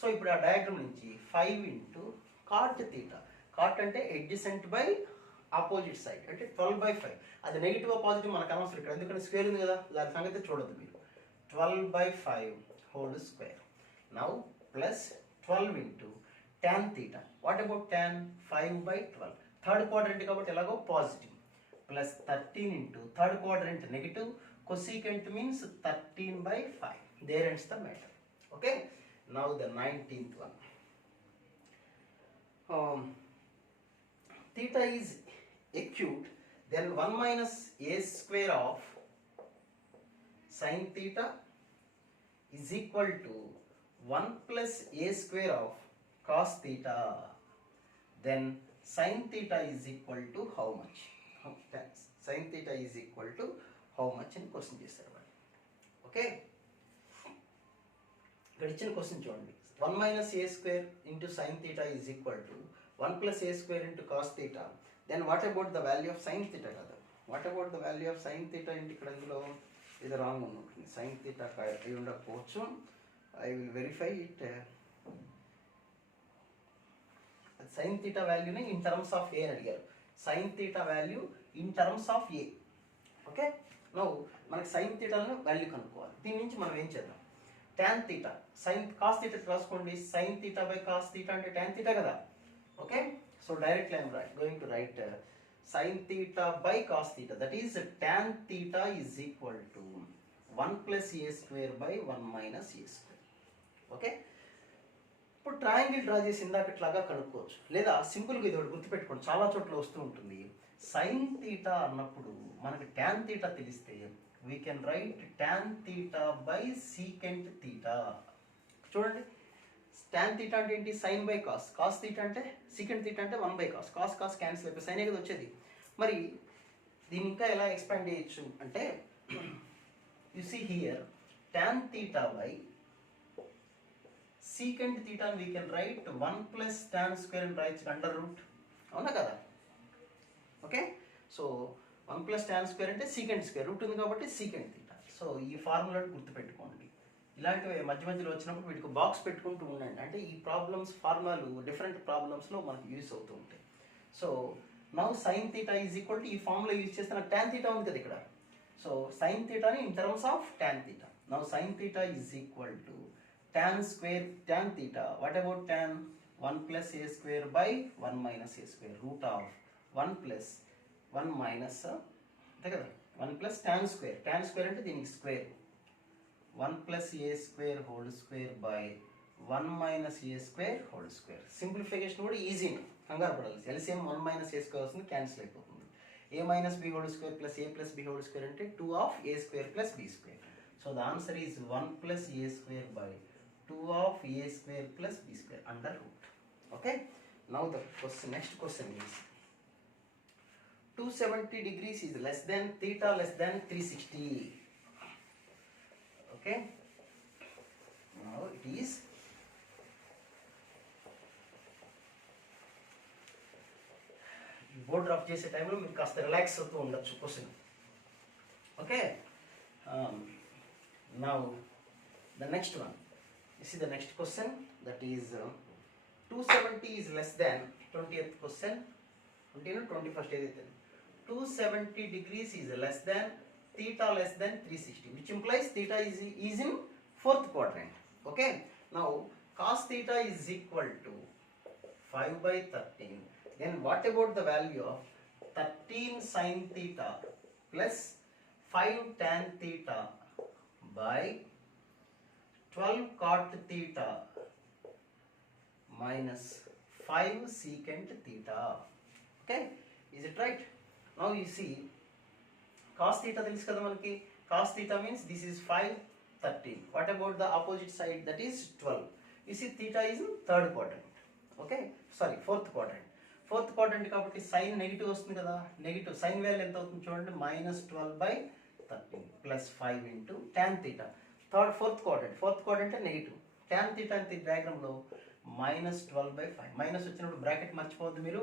సో ఇప్పుడు ఆ డయాగ్రామ్ నుంచి 5 ఇంటూ కాట్ తీటా. కాట్ అంటే ఎడ్జసెంట్ బై ఆపోజిట్ సైడ్ అంటే 12/5. అది నెగిటివ్ పాజిటివ్ మనకు అనవసరం ఇక్కడ, ఎందుకంటే స్క్వేర్ ఉంది కదా, దాని సంగతి చూడద్దు మీరు. 12/5 whole square. Now plus 12 into tan theta. What about tan? 5/12. Third quadrant కాబట్టి ఎలాగో positive. Plus 13 into third quadrant negative. Cosecant means 13/5. There ends the matter. Okay. Now the 19th one. Theta is acute. Then 1 minus a square of sin theta is equal to 1 plus a square of cos theta. Then sin theta is equal to how much? Sin theta is equal to how much అని క్వశ్చన్ చేస్తారు వాళ్ళు. ఓకే, ఇక్కడ ఇచ్చిన క్వశ్చన్ చూడండి. 1 minus a square into sin theta is equal to 1 plus a square into cos theta. Then what about the value of sin theta కదా? What about the value of sine theta ఏంటి ఇక్కడ ఇందులో ఇది రాంగ్ ఉంటుంది. సైన్ థీటా అయి ఉండకపోవచ్చు. I will verify it. Sine theta వాల్యూని ఇన్ టర్మ్స్ ఆఫ్ ఏ అని అడిగారు. Sine theta value in terms of a. Okay, no మనకి సైన్ థీటాను వాల్యూ కనుక్కోవాలి. దీని నుంచి మనం ఏం చేద్దాం, tan theta sine cos theta రాసుకోండి. Sine theta by cos theta అంటే ట్యాన్ థీటా కదా. Okay, so directly I'm going to write sin theta by cos theta, that is tan theta is equal to 1 plus a square by 1 minus a square. Okay, ఇప్పుడు ట్రయాంగిల్ డ్రా చేసి ఇందాకట్లాగా కనుక్కోవచ్చు. లేదా సింపుల్గా ఇది ఒకటి గుర్తుపెట్టుకోండి, చాలా చోట్ల వస్తూ ఉంటుంది. సైన్ థీటా అన్నప్పుడు మనకి ట్యాన్ థీటా తెలిస్తే we can write tan theta by secant theta. చూడండి, ట్యాన్ థీటా అంటే ఏంటి, sine by cos. Cos theta అంటే సీకెంట్ థీటా అంటే 1 by cos. Cos cos cancel అయిపోయి సైన్ కదా వచ్చేది. మరి దీన్ని ఇంకా ఎలా ఎక్స్పాండ్ చేయొచ్చు అంటే, you see here tan theta by secant theta we can write 1 plus tan square and right under root. అవునా కదా. Okay, so 1 plus tan square అంటే secant square, రూట్ ఉంది కాబట్టి secant theta. సో ఈ ఫార్ములా గుర్తుపెట్టుకోండి. ఇలాంటివి మధ్య మధ్యలో వచ్చినప్పుడు వీటికి బాక్స్ పెట్టుకుంటూ ఉండండి. అంటే ఈ ప్రాబ్లమ్స్ ఫార్ములాలు డిఫరెంట్ ప్రాబ్లమ్స్లో మనకు యూస్ అవుతూ ఉంటాయి. So now sine theta is equal to ఈ ఫార్ములా యూజ్ చేస్తే నాకు ట్యాన్ థీటా ఉంది కదా ఇక్కడ. సో సైన్ థీటాని in terms of tan theta. Now sine theta is equal to tan square tan theta. What about tan? 1 plus a square by 1 minus a square, root of 1 plus 1 minus అంతే కదా, 1 plus tan square. tan square అంటే దీనికి square. 1 plus a square whole square by 1 minus a square whole square. Simplification కూడా ఈజీ, కంగారు పడాలి. ఎల్సిఎం 1 minus a square వస్తుంది, క్యాన్సిల్ అయిపోతుంది. a minus b whole square plus a plus b whole square అంటే 2 of a square plus b square. So the answer is 1 plus a square by 2 of a square plus b square under root. Okay, now the question, next question is 270 degrees is less than theta less than 360. Okay, now it is board drop చేసే టైంలో మీరు కాస్త రిలాక్స్ అవుతూ ఉండొచ్చు question. Okay, now the next one. This is the next question, that is 270 is less than 20th question, 21st ఏదైతే 270 degrees is less than theta less than 360, which implies theta is in 4th quadrant. Okay, now cos theta is equal to 5 by 13. Then what about the value of 13 sin theta plus 5 tan theta by 12 cot theta minus 5 secant theta. Okay, is it right? Now you see cos theta తెలుసు కదా మనకి. cos theta means this is 5, 13. What about the opposite side, that is 12? You see theta is in 3rd quadrant. Okay, sorry 4th quadrant. 4th quadrant కాబట్టి సైన్ నెగిటివ్ వస్తుంది కదా. నెగిటివ్ సైన్ వాల్యూ ఎంత అవుతుంది చూడండి, -12 by 13 plus 5 into tan theta. fourth quadrant negative. tan theta అంటే డయాగ్రామ్లో -12 by 5. మైనస్ వచ్చినప్పుడు బ్రాకెట్ మర్చిపోవద్దు మీరు.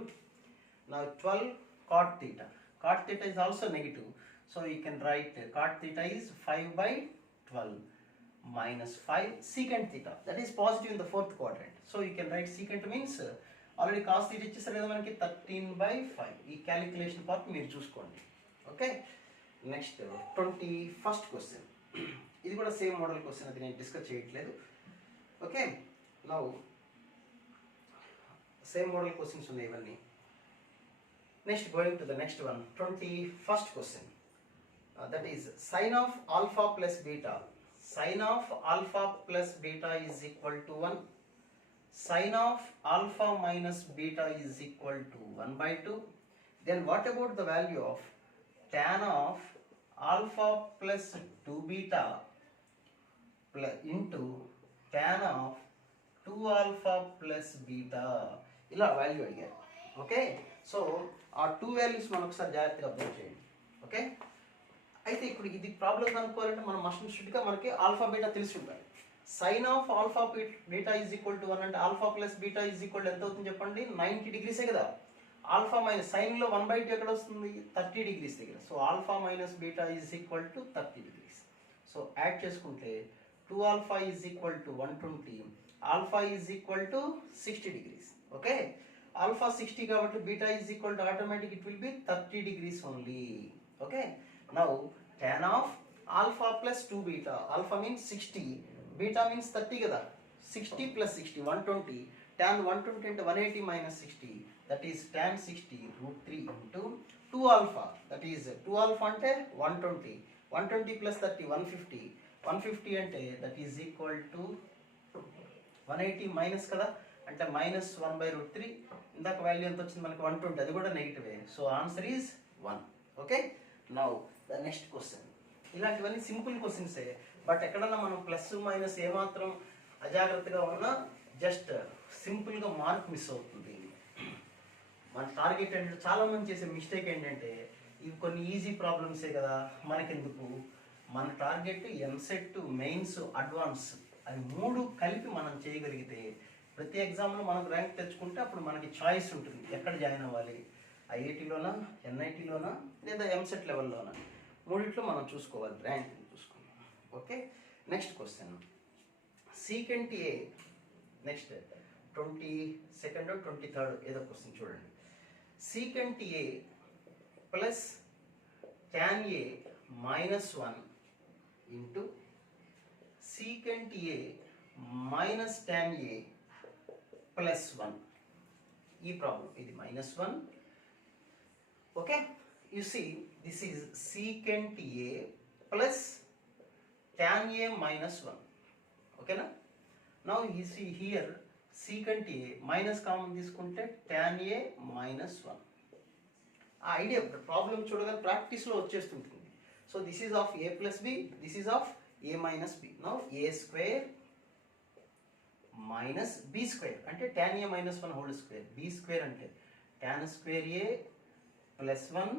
Now 12 cot theta. Cot theta is also negative. So you can write cot theta is 5 by 12 minus 5 secant theta. That is positive in the 4th quadrant. So you can write secant means already cos theta ఇచ్చేసారు కదా మనకి 13 by 5. ఈ క్యాలిక్యులేషన్ పార్ట్ మీరు చూసుకోండి. Okay, next 21st question. ఇది కూడా సేమ్ మోడల్ క్వశ్చన్, అది నేను డిస్కస్ చేయట్లేదు. Okay, now same model questions ఉన్నాయి ఇవన్నీ. Next going to the next one, 21st question. That is sine of alpha plus beta. Sine of alpha plus beta is equal to 1. Sine of alpha minus beta is equal to 1/2. Then what about the value of tan of alpha plus 2 beta into tan of 2 alpha plus beta. ఇలా వాల్యూ అడిగారు. ఓకే, సో ఆ 2 వాల్యూస్ మనం ఒకసారి జాగ్రత్తగా అబ్జర్వ్ చేయండి. ఓకే, అయితే ఇప్పుడు ఇది ప్రాబ్లం కనుక్కోవాలంటే మనం మస్ట్గా మనకి ఆల్ఫా బీటా తెలిసి ఉండాలి. Sine of alpha beta is equal to 1 అంటే alpha plus beta is equal ఎంత అవుతుంది చెప్పండి, 90 degrees కదా. ఆల్ఫా మైనస్ సైన్లో 1/2 ఎక్కడ వస్తుంది 30 degrees దగ్గర. So alpha minus beta is equal to 30 degrees. So add చేసుకుంటే 2 alpha is equal to 120, alpha is equal to 60 degrees. Okay, alpha 60 కాబట్టి beta is equal to automatic it will be 30 degrees only. Okay, now tan of alpha plus 2 beta, alpha means 60, beta means 30 కదా. 60 plus 60 120, tan 120 into 180 minus 60, that is tan 60 root 3 into 2 alpha, that is 2 alpha ante 120, 120 plus 30 150, 150 ante that is equal to 180 minus kada అంటే minus 1 by root 3. ఇందాక వాల్యూ ఎంత వచ్చింది మనకి 120, అది కూడా నెగిటివే. So answer is 1. Okay, now the next question. ఇలాంటివన్నీ సింపుల్ క్వశ్చన్సే, బట్ ఎక్కడన్నా మనం ప్లస్ మైనస్ ఏమాత్రం అజాగ్రత్తగా ఉన్నా జస్ట్ సింపుల్గా మార్క్ మిస్ అవుతుంది. మన టార్గెట్ ఏంటంటే చాలామంది చేసే మిస్టేక్ ఏంటంటే ఇవి కొన్ని ఈజీ ప్రాబ్లమ్సే కదా మనకెందుకు, మన టార్గెట్ ఎంసెట్ మెయిన్స్ అడ్వాన్స్ అవి 3 కలిపి మనం చేయగలిగితే ప్రతి ఎగ్జామ్లో మనకు ర్యాంక్ తెచ్చుకుంటే అప్పుడు మనకి చాయిస్ ఉంటుంది ఎక్కడ జాయిన్ అవ్వాలి, ఐఐటీలోనా ఎన్ఐటీలోనా లేదా ఎంసెట్ లెవెల్లోనా, 3 మనం చూసుకోవాలి, ర్యాంక్ చూసుకోవాలి. Okay, next question. Secant a, next 22nd 23rd ఏదో క్వశ్చన్ చూడండి. Secant a plus tan a minus 1 into secant a minus tan a plus 1. ఈ ప్రాబ్లం ఇది -1. Okay, you see this is secant a plus tan a minus 1. ఓకేనా, now you see here secant a minus common తీసుకుంటే tan ఏ మైనస్ 1. ఆ ఐడియా ప్రాబ్లం చూడగానే ప్రాక్టీస్లో వచ్చేస్తుంటుంది. So this is of A plus b, this is of a minus b. Now a square minus b square అంటే tan a minus 1 whole square, b square అంటే tan square a plus 1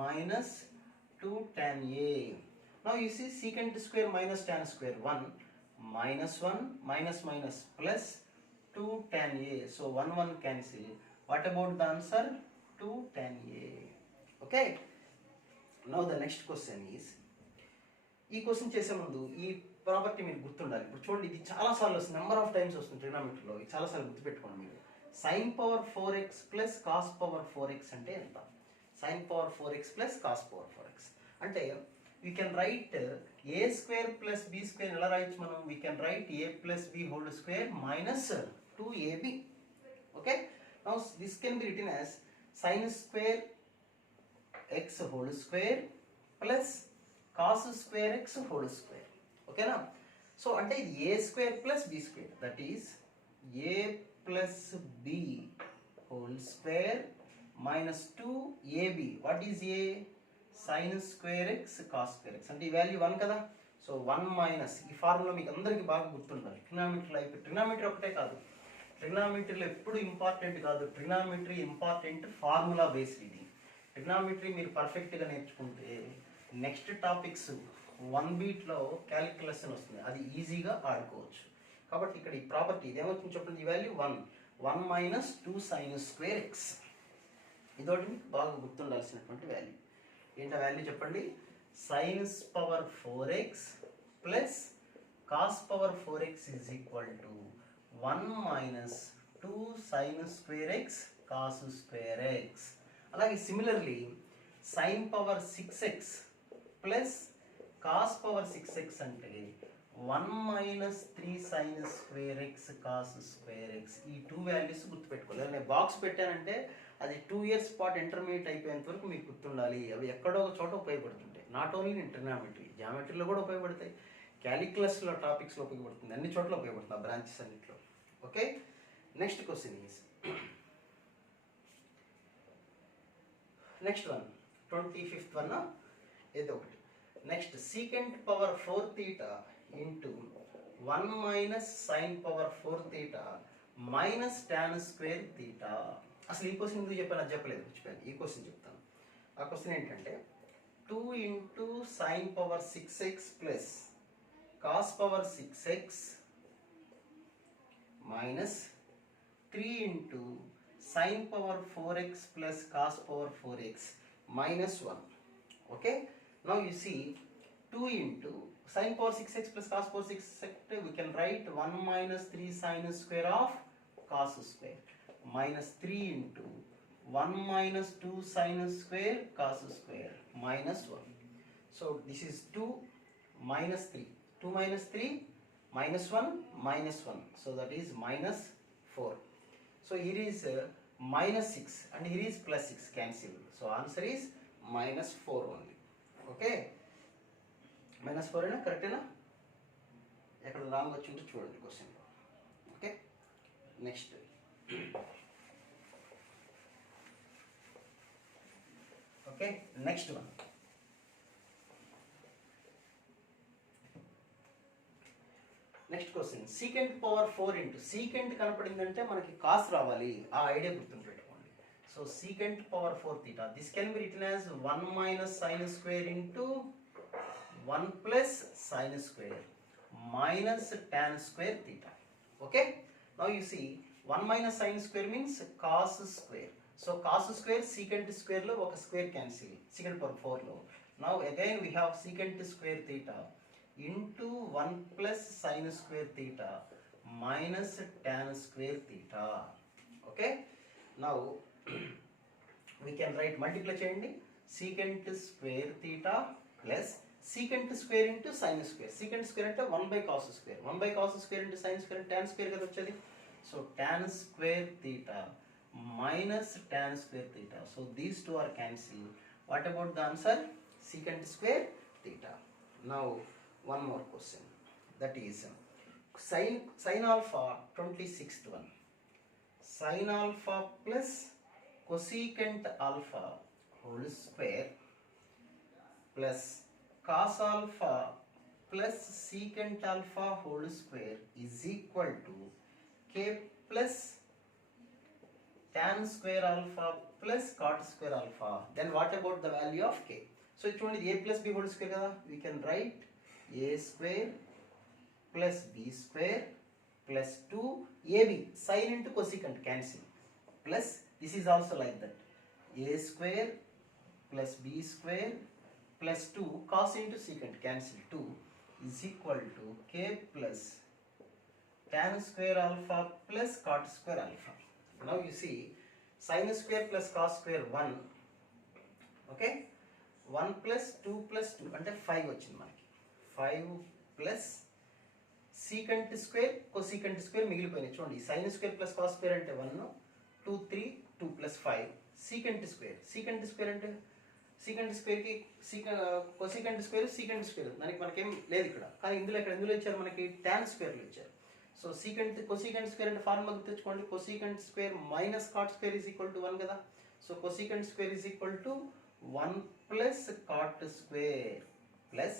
minus 2 tan a. Now you see secant square minus tan square 1 minus 1 minus minus plus 2 tan a. So 1 1 cancel. What about the answer? 2 tan a. Okay. Now the next question is, ఈ క్వశ్చన్ చేసే ముందు ఈ ప్రాపర్టీ మీరు గుర్తుండాలి. ఇప్పుడు చూడండి, ఇది చాలాసార్లు వస్తుంది, నెంబర్ ఆఫ్ టైమ్స్ వస్తుంది ట్రిగ్నోమెట్రీలో, ఇది చాలాసార్లు గుర్తుపెట్టుకోండి మీరు. sin power 4x plus cos power 4x అంటే ఎంత? sin power 4x plus cos power 4x అంటే we can write a square plus b square ఎలా రాయొచ్చు మనం? we can write a plus b whole square minus 2ab. okay, now this can be written as sin square x whole square plus cos square x whole square. okay na, so అంటే ఇది a square plus b square, that is a plus b whole square minus 2ab. what is a? sin square x cos square x అంటే ఈ వాల్యూ 1 కదా. సో 1 మైనస్, ఈ ఫార్ములా మీకు అందరికీ బాగా గుర్తుండాలి. ట్రిగ్నోమెట్రీలో అయిపోయి, ట్రిగ్నోమెట్రీ ఒకటే కాదు, ట్రిగ్నోమెట్రీలో ఎప్పుడు ఇంపార్టెంట్ కాదు, ట్రిగ్నోమెట్రీ ఇంపార్టెంట్ ఫార్ములా బేస్డ్. ఇది ట్రిగ్నోమెట్రీ మీరు పర్ఫెక్ట్గా నేర్చుకుంటే నెక్స్ట్ టాపిక్స్ 1 బీట్లో క్యాలిక్యులస్ అని వస్తుంది, అది ఈజీగా ఆడుకోవచ్చు. కాబట్టి ఇక్కడ ఈ ప్రాపర్టీ ఇదేమవుతుంది చెప్పండి, ఈ value 1 minus 2 sin square x. ఇదొకటి మీకు బాగా గుర్తుండాల్సినటువంటి వాల్యూ. ఏంటో వాల్యూ చెప్పండి? Sines power 4x plus cos power 4x is equal to 1 minus 2 sine square x cos square x. అలాగే similarly sine power 6x plus cos power 6x అంటే 1 minus 3 sine square x cos square x. ఈ 2 వాల్యూస్ గుర్తుపెట్టుకోవాలి. నేను బాక్స్ పెట్టానంటే అది 2 years పాటు ఇంటర్మీడియట్ అయిపోయేంత వరకు మీకు గుర్తుండాలి. అవి ఎక్కడో ఒక చోట ఉపయోగపడుతుంటాయి. నాట్ ఓన్లీ ఇన్ ట్రిగ్నోమెట్రీ, జామెట్రీలో కూడా ఉపయోగపడతాయి, క్యాలిక్యులస్లో టాపిక్స్లో ఉపయోగపడుతుంది, అన్ని చోట్ల ఉపయోగపడుతుంది ఆ బ్రాంచెస్ అన్నింటిలో. Okay, next question is next one 25th one ఏదో ఒకటి. Next secant power 4 theta into 1 minus sign power 4 theta minus tan square theta. అసలు ఈ క్వశ్చన్ ఎందుకు చెప్పాను అది చెప్పలేదు, మర్చిపోయాను. ఈ క్వశ్చన్ చెప్తాను. ఆ క్వశ్చన్ ఏంటంటే 2 into sine power 6x plus cos power 6x minus 3 into sin power 4x plus cos power 4x minus 1. Okay, now you see 2 into sin power 6x plus cos power 6x, we can write 1 minus 3 sin square of cos square minus 3 into 1 minus 2 sin square cos square minus 1. So this is 2 minus 3. 2 minus 3 minus 1 minus 1. So that is minus 4. So here is minus 6 and here is plus 6 cancel. So answer is minus 4 only. Okay. Minus 4 is correct ena? ఎక్కడ రాంగ్ వచ్చిందో చూడండి question. Okay, next okay next one. Next question, secant power 4 into secant కనపడిందంటే మనకి కాస్ రావాలి, ఆ ఐడియా గుర్తుంపెట్టుకోండి. So secant power 4 theta, this can be written as 1 minus sine square into 1 plus sine square minus tan square theta. Okay, now you see 1 minus sine square means cos square. So cos square secant square లో ఒక స్క్వేర్ క్యాన్సిల్, సీకెంట్ పవర్ 4 లో. Now again we have secant square theta into 1 plus sin square theta minus tan square theta. Okay, now we can write multiply cheyandi, secant square theta plus secant square into sin square. Secant square ante 1 by cos square, 1 by cos square into sin square tan square kada vachadi. So tan square theta minus tan square theta. So these two are cancelled. What about the answer? Secant square theta. Now one more question, that is sin alpha 26th one, sin alpha plus cosecant alpha whole square plus cos alpha plus secant alpha whole square is equal to k plus tan square alpha plus cot square alpha. Then what about the value of k? So it's only a plus b whole square kada, we can write a square plus b square plus 2ab, sin into cosecant cancel, plus this is also like that, a square plus b square plus 2 cos into secant cancel, 2 is equal to k plus tan square alpha plus cot square alpha. Now you see sin square plus cos square 1, okay, 1 plus 2 plus 2 అంటే 5 వచ్చింది మనకి, 5 plus secant square cosecant square మిగిలిపోయినాయి చూడండి. Sine square plus cos square అంటే 1, 2 3 2 plus 5 secant square. Secant square అంటే సీకెంట్ స్క్వేర్కి కోసీకెంట్ స్క్వేర్ సీకెంట్ స్క్వేర్, దానికి మనకేం లేదు ఇక్కడ, కానీ ఇందులో ఇచ్చారు మనకి tan స్క్వేర్లో ఇచ్చారు. సో సీకెంట్ కోసీకెంట్ స్క్వేర్ అంటే ఫార్ములా గుర్తుంచుకోండి, cosecant square minus cot square is equal to 1 కదా. So cosecant square is equal to 1 plus cot square plus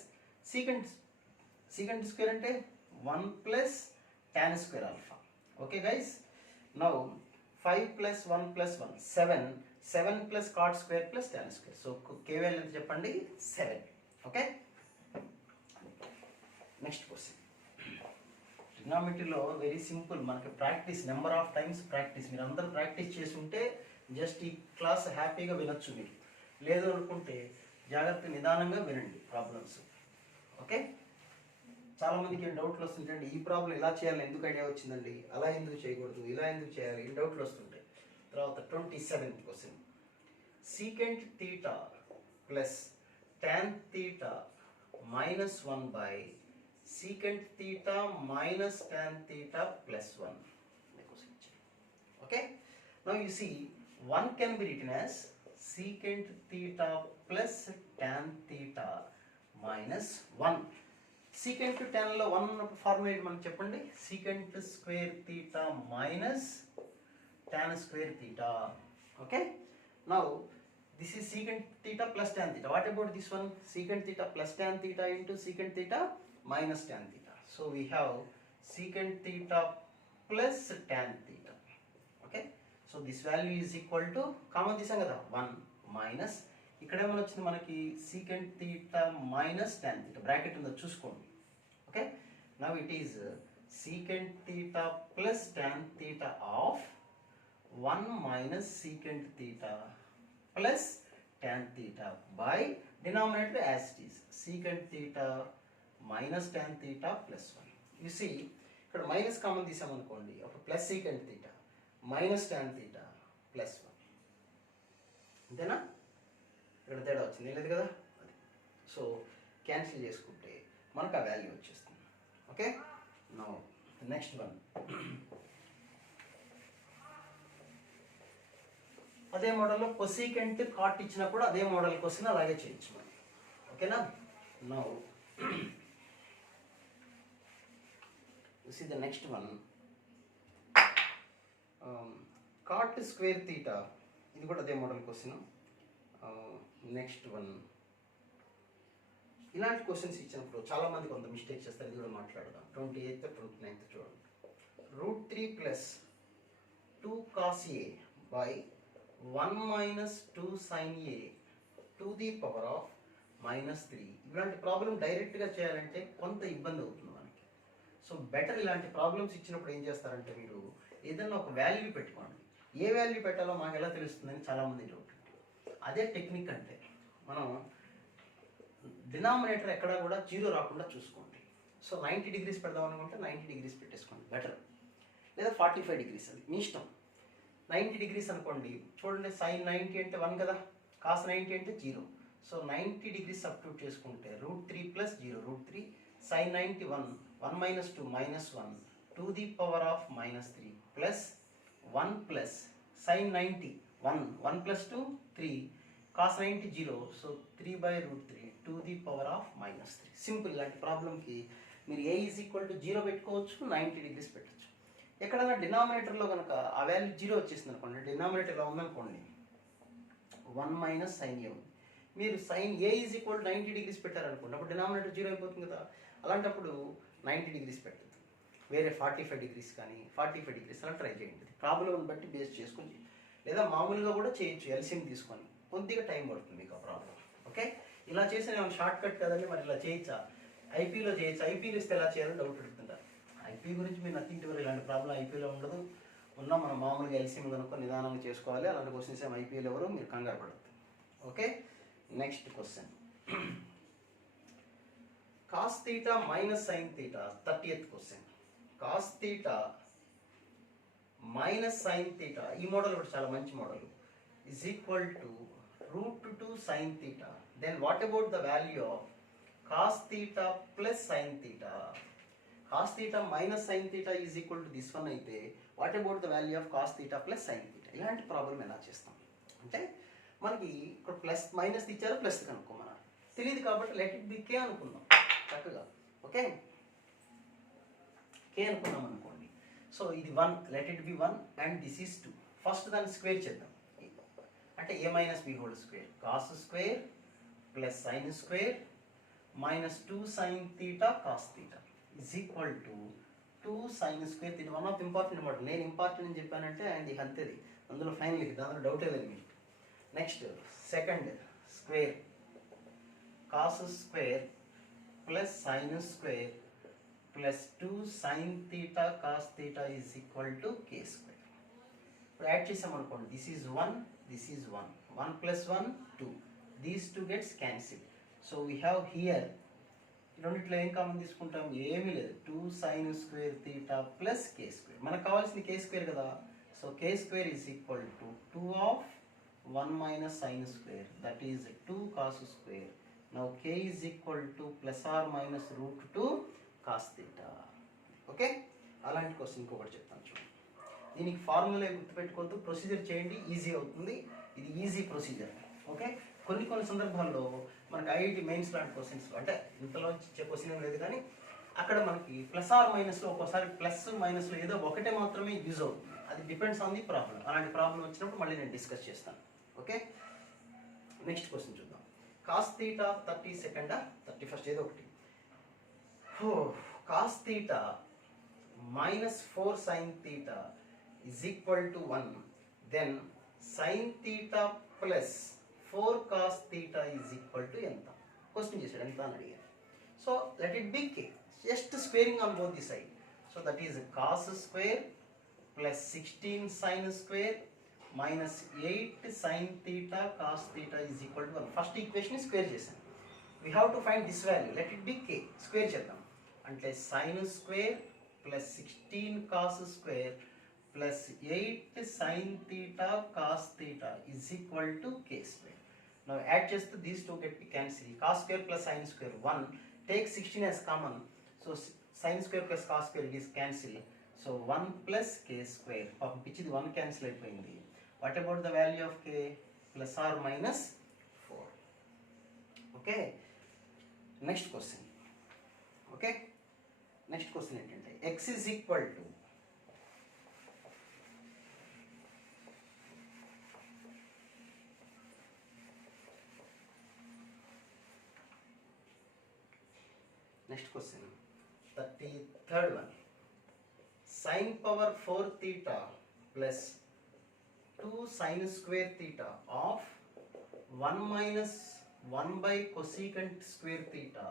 secant square ante 1 plus tan square alpha. Okay guys, now 5 plus 1 plus 1 7 plus cot square plus tan square. So k value ఎంత చెప్పండి, 7. Okay, next question. ట్రిగ్నామెట్రీలో వెరీ సింపుల్, మనకి practice, number of times practice. మీరు అందరూ ప్రాక్టీస్ చేస్తుంటే జస్ట్ ఈ క్లాస్ హ్యాపీగా వినొచ్చు. మీరు లేదు అనుకుంటే జాగ్రత్త నిదానంగా వినండి ప్రాబ్లమ్స్. ఓకే, చాలా మందికి ఏం డౌట్లు వస్తుంటాయండి, ఈ ప్రాబ్లం ఇలా చేయాలని ఎందుకు ఐడియా వచ్చిందండి, అలా ఎందుకు చేయకూడదు, ఇలా ఎందుకు చేయాలి, ఈ డౌట్లు వస్తుంటాయి. తర్వాత 27th question, secant theta plus tan theta minus 1 by secant theta minus tan theta plus 1. Okay, now you see 1 can be written as secant theta plus tan theta minus 1. Secant to tan lo 1 formula మనం చెప్పండి, secant square theta minus tan square theta. Okay, now this is secant theta plus tan theta. What about this one? Secant theta plus tan theta into secant theta minus tan theta. So we have secant theta plus tan theta. Okay, so this value is equal to, common తీసాం కదా, 1 మైనస్ ఇక్కడ ఏమైనా వచ్చింది మనకి secant theta minus tan theta, bracket ఉందో చూసుకోండి. Okay, now it is secant theta plus tan theta of 1 minus secant theta plus tan theta by denominator as it is secant theta minus tan theta plus 1. You see, ఇక్కడ మైనస్ కామన్ తీసామనుకోండి, అప్పుడు plus secant theta minus tan theta plus 1. అంతేనా? ఇక్కడ తేడా వచ్చింది లేదు కదా, అది. సో క్యాన్సిల్ చేసుకుంటే మనకు ఆ వాల్యూ వచ్చేస్తుంది. Okay, now next one. అదే మోడల్లో కొసీకెంట్ కాట్ ఇచ్చినా కూడా అదే మోడల్ క్వశ్చన్ అలాగే చేయొచ్చు మనం. ఓకేనా? Now see the next one. Cot square theta, ఇది కూడా అదే మోడల్ క్వశ్చన్. Next one. ఇలాంటి క్వశ్చన్స్ ఇచ్చినప్పుడు చాలా మంది కొంత మిస్టేక్ చేస్తారు, ఇది కూడా మాట్లాడదాం. 28th 29th చూడండి. √3 plus 2 cos a by 1 minus 2 sin a to the power of -3. ఇలాంటి ప్రాబ్లం డైరెక్ట్గా చేయాలంటే కొంత ఇబ్బంది అవుతుంది. సో బెటర్ ఇలాంటి ప్రాబ్లమ్స్ ఇచ్చినప్పుడు ఏం చేస్తారంటే, మీరు ఏదైనా ఒక వాల్యూ పెట్టుకోండి. ఏ వాల్యూ పెట్టాలో మాకు ఎలా తెలుస్తుందని చాలామంది డౌట్. అదే టెక్నిక్ అంటే, మనం డినామినేటర్ ఎక్కడా కూడా 0 రాకుండా చూసుకోండి. సో 90 degrees పెడదాం అనుకుంటే 90 degrees పెట్టేసుకోండి బెటర్, లేదా 45 degrees, అది మీ ఇష్టం. 90 degrees అనుకోండి, చూడండి sin 90 అంటే 1 కదా, cos 90 అంటే 0. సో 90 degrees సబ్స్టిట్యూట్ చేసుకుంటే √3 plus 0 √3 sin 90 1 minus 2 minus 1 to the power of -3 plus 1 plus sin 90 1 plus 2 3 cos 90 0. So 3 by √3 to the power of -3. Simple. ఇలాంటి ప్రాబ్లంకి మీరు a is equal to 0 పెట్టుకోవచ్చు, 90 degrees పెట్టచ్చు. ఎక్కడైనా డినామినేటర్లో కనుక ఆ వాల్యూ 0 వచ్చేసింది అనుకోండి, డినామినేటర్లో ఉందనుకోండి 1 minus sin a ఉంది, మీరు sin a is equal to 90 degrees పెట్టారనుకోండి, అప్పుడు డినామినేటర్ 0 అయిపోతుంది కదా. అలాంటప్పుడు 90 degrees పెట్టద్దు, వేరే 45 degrees కానీ 45 degrees అలా ట్రై చేయండి. ప్రాబ్లమ్ని బట్టి బేస్ చేసుకొని, లేదా మామూలుగా కూడా చేయొచ్చు, ఎల్సిఎం తీసుకొని. కొద్దిగా టైం పడుతుంది మీకు ఆ ప్రాబ్లం. ఓకే, ఇలా చేసిన ఏమైనా షార్ట్ కట్ కదండి, మరి ఇలా చేయొచ్చా, ఐపీలో చేయొచ్చు, ఐపీలో ఇస్తే ఎలా చేయాలో డౌట్ అడుగుతుంటారు. ఐపీ గురించి మీరు నథింగ్ టు వరీ, ఇలాంటి ప్రాబ్లం ఐపీలో ఉండదు. ఉన్నా మనం మామూలుగా ఎల్సిఎం కనుక్కొని నిదానంగా చేసుకోవాలి. అలాంటి క్వశ్చన్స్ ఏం ఐపీలో ఎవరు, మీరు కంగారు పడద్దు. Okay, next question. cos theta minus sin theta, 30th question. cos theta minus sin theta, ఈ మోడల్ కూడా చాలా మంచి model, is equal to √2 sin theta. Then what about the value of cos theta plus sin theta? cos theta minus sin theta is equal to this one అయితే, what about the value of cos theta plus sin theta? ఇలాంటి ప్రాబ్లం ఎలా చేస్తాం అంటే, మనకి ఇక్కడ ప్లస్ మైనస్ ఇచ్చారు, ప్లస్ కనుక్కోమన్నారు, తెలియదు కాబట్టి లెట్ ఇట్ బి కే అనుకుందాం చక్కగా. ఓకే, కే అనుకున్నాం అనుకోండి. సో ఇది 1, let it B 1 and this is 2. First దాన్ని స్క్వేర్ చేద్దాం, అంటే a minus b whole square cos square plus sine square minus 2 sine theta cos theta is equal to 2 sine square theta. One of important model, నేను ఇంపార్టెంట్ అని చెప్పానంటే అండ్ ఇక అంతేది, అందులో ఫైనల్, దాంట్లో డౌటే లేదు మీకు. Next second square cos square plus sine square plus 2 sine theta cos theta is equal to k square. ఇప్పుడు యాడ్ చేసామనుకోండి, this is 1, this is 1, 1 plus 1 2, these 2 gets cancel. So we have here, రెండిట్లో ఏం కామన్ తీసుకుంటాం, ఏమీ లేదు, 2 sine square theta plus k square. మనకు కావాల్సింది కే స్క్వేర్ కదా. So k square is equal to 2 of 1 minus sin square, that is 2 cos square. Now k is equal to plus or minus √2 cos theta. Okay, అలాంటి క్వశ్చన్ ఇంకొకటి చెప్తాను చూడండి. దీనికి ఫార్ములా గుర్తుపెట్టుకోవద్దు, ప్రొసీజర్ చేయండి, ఈజీ అవుతుంది. ఇది ఈజీ ప్రొసీజర్. ఓకే, కొన్ని సందర్భాల్లో మనకి ఐఐటి మెయిన్స్ లాంటి క్వశ్చన్స్, అంటే ఇంతలో ఇచ్చే క్వశ్చన్ ఏం లేదు కానీ అక్కడ మనకి ప్లస్ ఆర్ మైనస్లో ఒక్కోసారి ప్లస్ మైనస్లో ఏదో ఒకటే మాత్రమే యూజ్ అవుతుంది. అది డిపెండ్స్ ఆన్ ది ప్రాబ్లం. అలాంటి ప్రాబ్లం వచ్చినప్పుడు మళ్ళీ నేను డిస్కస్ చేస్తాను. ఓకే, నెక్స్ట్ క్వశ్చన్ చూద్దాం. కాస్ థీటా 32nd 31st ఏదో ఒకటి. Cos theta minus 4 sine theta is equal to 1, దెన్ సైన్ థీటా ప్లస్ 4 cos theta is equal to ఎంత? క్వశ్చన్ చేశాడు, ఎంత అని అడిగారు. So let it be k, just squaring on both the side. So that is cos square plus 16 sin square minus 8 sin theta cos theta is equal to 1. First equation is square చేశాను. We have to find this value. Let it be k. Square చేద్దాం. అంటే sin square plus 16 cos square plus 8 sin theta cos theta is equal to k square. Now add just these two get cancel. Cos square plus sin square 1. Take 16 as common. So sin square plus cos square it is cancel. So 1 plus k square. Which is 1 cancel అయిపోయింది. What about the value of k? Plus or minus 4. Okay. Next question. Okay. Next question ఏంటంటే x is equal to next question 33rd one sin power 4 theta plus 2 sin square theta of 1 minus 1 by cosecant square theta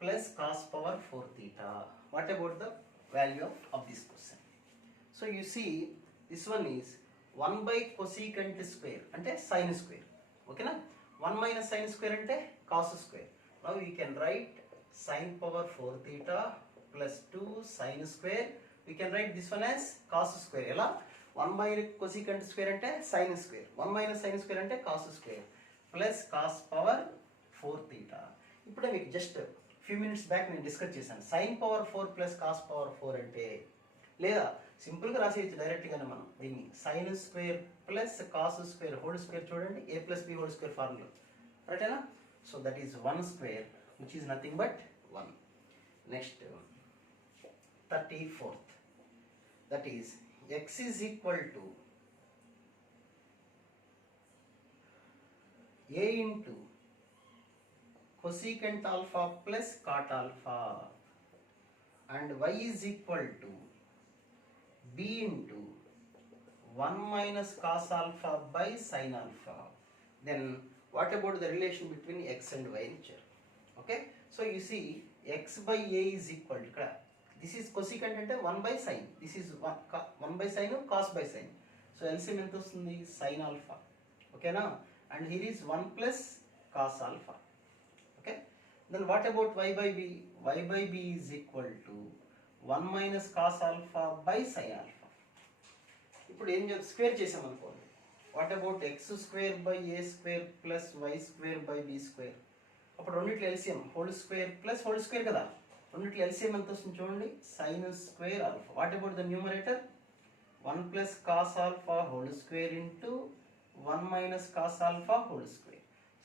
plus cos power 4 theta. What about the value of this question? So you see this one is 1 by cosecant square ante sin square. Okay na? 1 minus sin square ante cos square. Now you can write sin power 4 theta plus 2 sin square. We can write this one as cos square. Ela 1 minus cosecant square ante sin square. 1 minus sin square ante cos square plus cos power 4 theta. ఇప్పుడు మీకు జస్ట్ ఫ్యూ మినిట్స్ బ్యాక్ నేను డిస్కస్ చేశాను sine power 4 plus cos power 4 అంటే లేదా సింపుల్గా రాసేయచ్చు డైరెక్ట్గానే మనం దీన్ని sine square plus cos square whole square చూడండి a plus b whole square formula రైటేనా. So that is 1 square which is nothing but 1. Next 34th that is x is equal to a into cosecant alpha plus cot alpha and y is equal to b into 1 minus cos alpha by sin alpha. Then what about the relation between x and y in chair? Okay, so you see x by a is equal to this is cosecant ante 1 by sin, this is 1 by sin cos by sin. So LCM ఎంత వస్తుంది sin alpha. Okay na, and here is 1 plus cos alpha. Okay, then what about y by b? Y by b is equal to 1 minus cos alpha by sin alpha. ఇప్పుడు ఏం స్క్వేర్ చేసాం అనుకోండి. What about x square by a square plus y square by b square. అప్పుడు రెండిట్లో LCM whole square plus whole square కదా, రెండిట్లో ఎల్సిఎం ఎంత వస్తుంది చూడండి sin square alpha. What about the numerator 1 plus cos alpha whole square into 1 minus cos alpha whole square.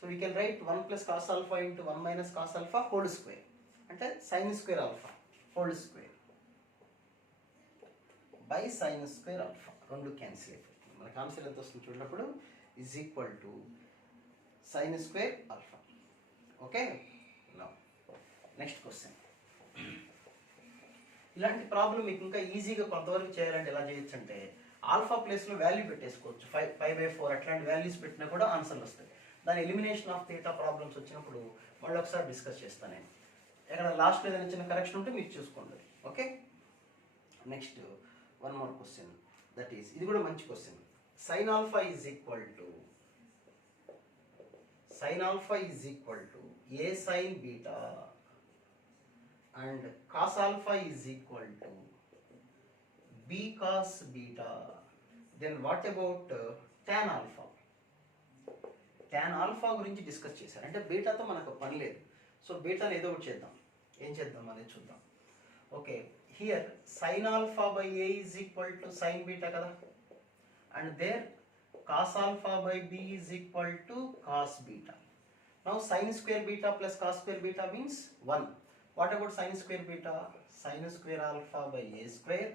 So we can write 1 plus cos alpha into 1 minus cos alpha whole square అంటే sin square alpha whole square by sin square alpha. రెండు క్యాన్సిల్ అయిపోతుంది. మనకు ఆన్సర్ ఎంత వస్తుంది చూడప్పుడు is equal to sin square alpha. Okay, now next question. ఇలాంటి ప్రాబ్లం మీకు ఇంకా ఈజీగా కొంతవరకు చేయాలంటే ఎలా చేయొచ్చు అంటే ఆల్ఫా ప్లేస్లో వాల్యూ పెట్టేసుకోవచ్చు. 5/4 అట్లాంటి వాల్యూస్ పెట్టినా కూడా ఆన్సర్లు వస్తాయి. దాని ఎలిమినేషన్ ఆఫ్ థీటా ప్రాబ్లమ్స్ వచ్చినప్పుడు మళ్ళీ ఒకసారి డిస్కస్ చేస్తాను నేను. ఎక్కడ లాస్ట్లో ఏదైనా చిన్న కరెక్షన్ ఉంటే మీరు చూసుకోండి. Okay, next one more question that is, ఇది కూడా మంచి question. Sine alpha is equal to a sine beta and cos alpha is equal to b cos beta. Then what about tan alpha? Tan alpha గురించి డిస్కస్ చేశారు. అంటే బీటాతో మనకు పని లేదు, సో బీటాని ఏదో ఒకటి చేద్దాం. ఏం చేద్దాం అనేది చూద్దాం. Okay, here sine alpha by a is equal to sine beta కదా, and there cos alpha by b is equal to cos beta. Now sine square beta plus cos square beta means 1. What about sine square beta? Sine square alpha by a square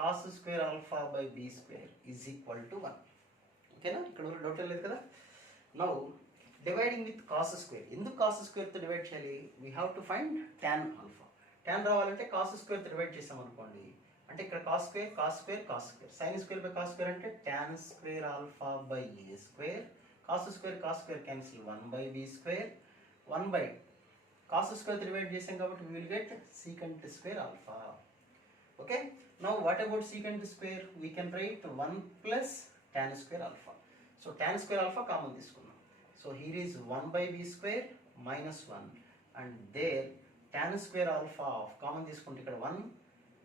cos square alpha by b square is equal to 1. ఓకేనా, ఇక్కడ డౌట్ లేదు కదా. Now dividing with cos square. ఎందుకు cos square తో డివైడ్ చేయాలి? We have to find tan alpha. tan రావాలంటే cos square తో డివైడ్ చేసాం అనుకోండి, అంటే ఇక్కడ cos square cos square cos square, sin square by cos square అంటే tan square alpha by a square, cos square cancel 1 by b square, 1 by cos square తో డివైడ్ చేసాం కాబట్టి we will get secant square alpha. Okay, Now what about secant square? We can write 1 plus tan square alpha. So tan square alpha common తీసుకున్నాం. So here is 1 by b square minus 1 and there tan square alpha of common తీసుకుంటే ఇక్కడ 1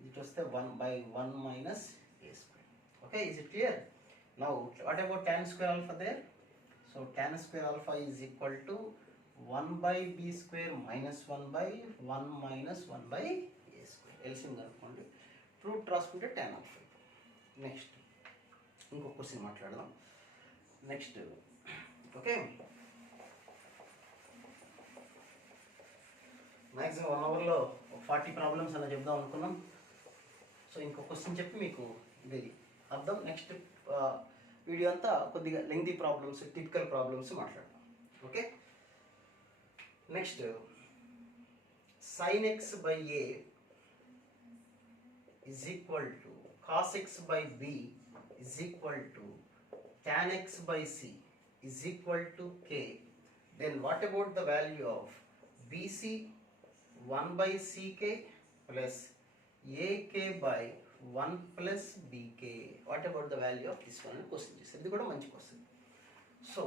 it వస్తే 1 by 1 minus a square. Okay, is it clear? Now what about tan square alpha there? So tan square alpha is equal to 1 by b square minus 1 by 1 minus 1 by a square. LCM కనుక్కోండి. రూట్ రాసుకుంటే tan alpha. నెక్స్ట్ ఇంకొక క్వశ్చన్ మాట్లాడదాం. నెక్స్ట్ ఓకే, మ్యాక్సిమం 1 అవర్లో 40 ప్రాబ్లమ్స్ అలా చెప్దాం అనుకున్నాం. సో ఇంకో క్వశ్చన్ చెప్పి మీకు ఇది అర్థం. నెక్స్ట్ వీడియో అంతా కొద్దిగా లెంగ్తీ ప్రాబ్లమ్స్, టిపికల్ ప్రాబ్లమ్స్ మాట్లాడదాం. Okay, next sin x by a is equal to cos x by b is equal to tan x by c is equal to k. Then what about the value of bc 1 by ck plus ak by 1 plus bk? What about the value of this one? Question ఇది కూడా మంచి question. So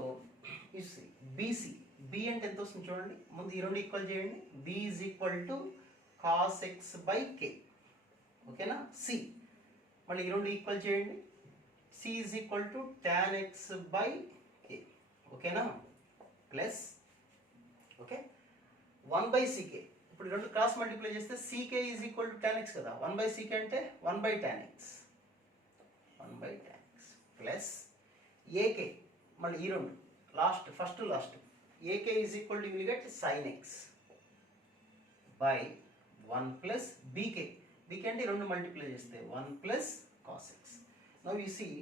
you see bc, b అంటే ఎంత వస్తుంది చూడండి. ముందు ఈ రెండు ఈక్వల్ చేయండి. b is equal to cos x by k. ఓకేనా? c మళ్ళీ ఈ రెండు ఈక్వల్ చేయండి. c is equal to tan x by k. ఓకేనా? Plus okay 1 by ck. ఇప్పుడు రెండు క్రాస్ మల్టిప్లై చేస్తే ck is equal to tan x కదా. 1 by ck అంటే 1 by tan x. 1 by tan x plus ak మళ్ళీ ఈ రెండు last first last ak is equal to you will get sin x by 1 plus bk. bk అంటే రెండు మల్టిప్లై చేస్తే 1 plus cos x. Now you see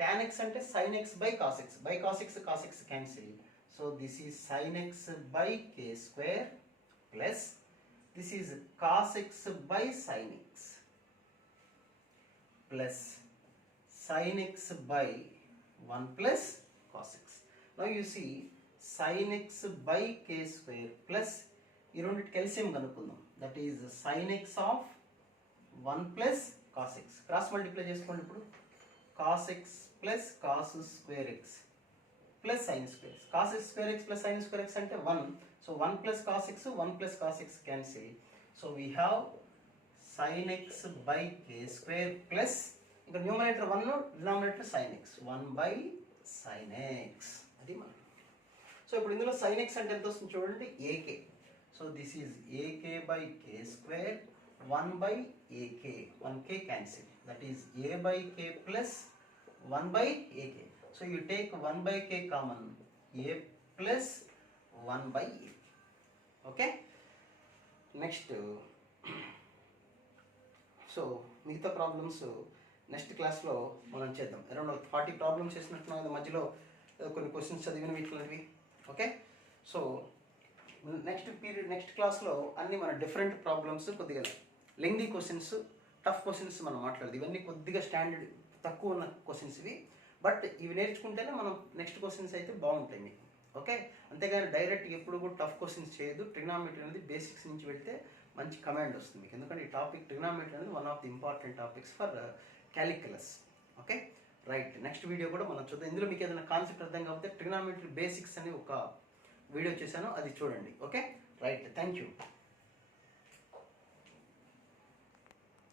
tan x అంటే sin x by cos x. By cos x cancel. So this is sin x by k square plus this is cos x by sin x plus sin x by 1 plus cos x. Now you see sin x by k square plus ఈ రెండిటికి ఎల్సిఎం కనుక్కుందాం. That is sin x of 1 plus cos x. Cross multiply చేసుకోండి. ఇప్పుడు cos x plus cos square x plus sin square x. cos x square x plus sin square x అంటే 1. So 1 plus cos x, 1 plus cos x cancel. So we have sin x by k square plus ఇంకా numerator 1, denominator sin x. 1 by sin x. అది మనం. సో ఇప్పుడు ఇందులో sin x అంటే ఎంత వస్తుంది చూడండి. ak. So this is ak by k square 1 by ak. 1k cancel. That is a by k plus 1 by ak. So you take 1 by k common. a plus 1 by a. Okay. Next so మిగతా ప్రాబ్లమ్స్ నెక్స్ట్ క్లాస్లో మనం చేద్దాం. అరౌండ్ 40 ప్రాబ్లమ్స్ చేసినట్టున్నాం కదా. మధ్యలో కొన్ని క్వశ్చన్స్ చదివిన వీటిలోవి. ఓకే, సో నెక్స్ట్ క్లాస్లో అన్ని మన డిఫరెంట్ ప్రాబ్లమ్స్, కొద్దిగా లెంగ్దీ క్వశ్చన్స్, టఫ్ క్వశ్చన్స్ మనం మాట్లాడదు. ఇవన్నీ కొద్దిగా స్టాండర్డ్ తక్కువ ఉన్న క్వశ్చన్స్ ఇవి. బట్ ఇవి నేర్చుకుంటేనే మనం నెక్స్ట్ క్వశ్చన్స్ అయితే బాగుంటాయి మీకు. ఓకే, అంతేగాని డైరెక్ట్ ఎప్పుడు కూడా టఫ్ క్వశ్చన్స్ చేయదు. ట్రిగ్నామెట్రీ అనేది బేసిక్స్ నుంచి వెళ్తే మంచి కమాండ్ వస్తుంది మీకు. ఎందుకంటే ఈ టాపిక్ ట్రిగ్నామెట్రీ అనేది one of the important topics for calculus. Okay right, next video కూడా మనం చూద్దాం. ఇందులో మీకు ఏదైనా కాన్సెప్ట్ అర్థం కాకపోతే ట్రిగ్నామెట్రీ బేసిక్స్ అని ఒక వీడియో చేశాను, అది చూడండి. Okay right, thank you.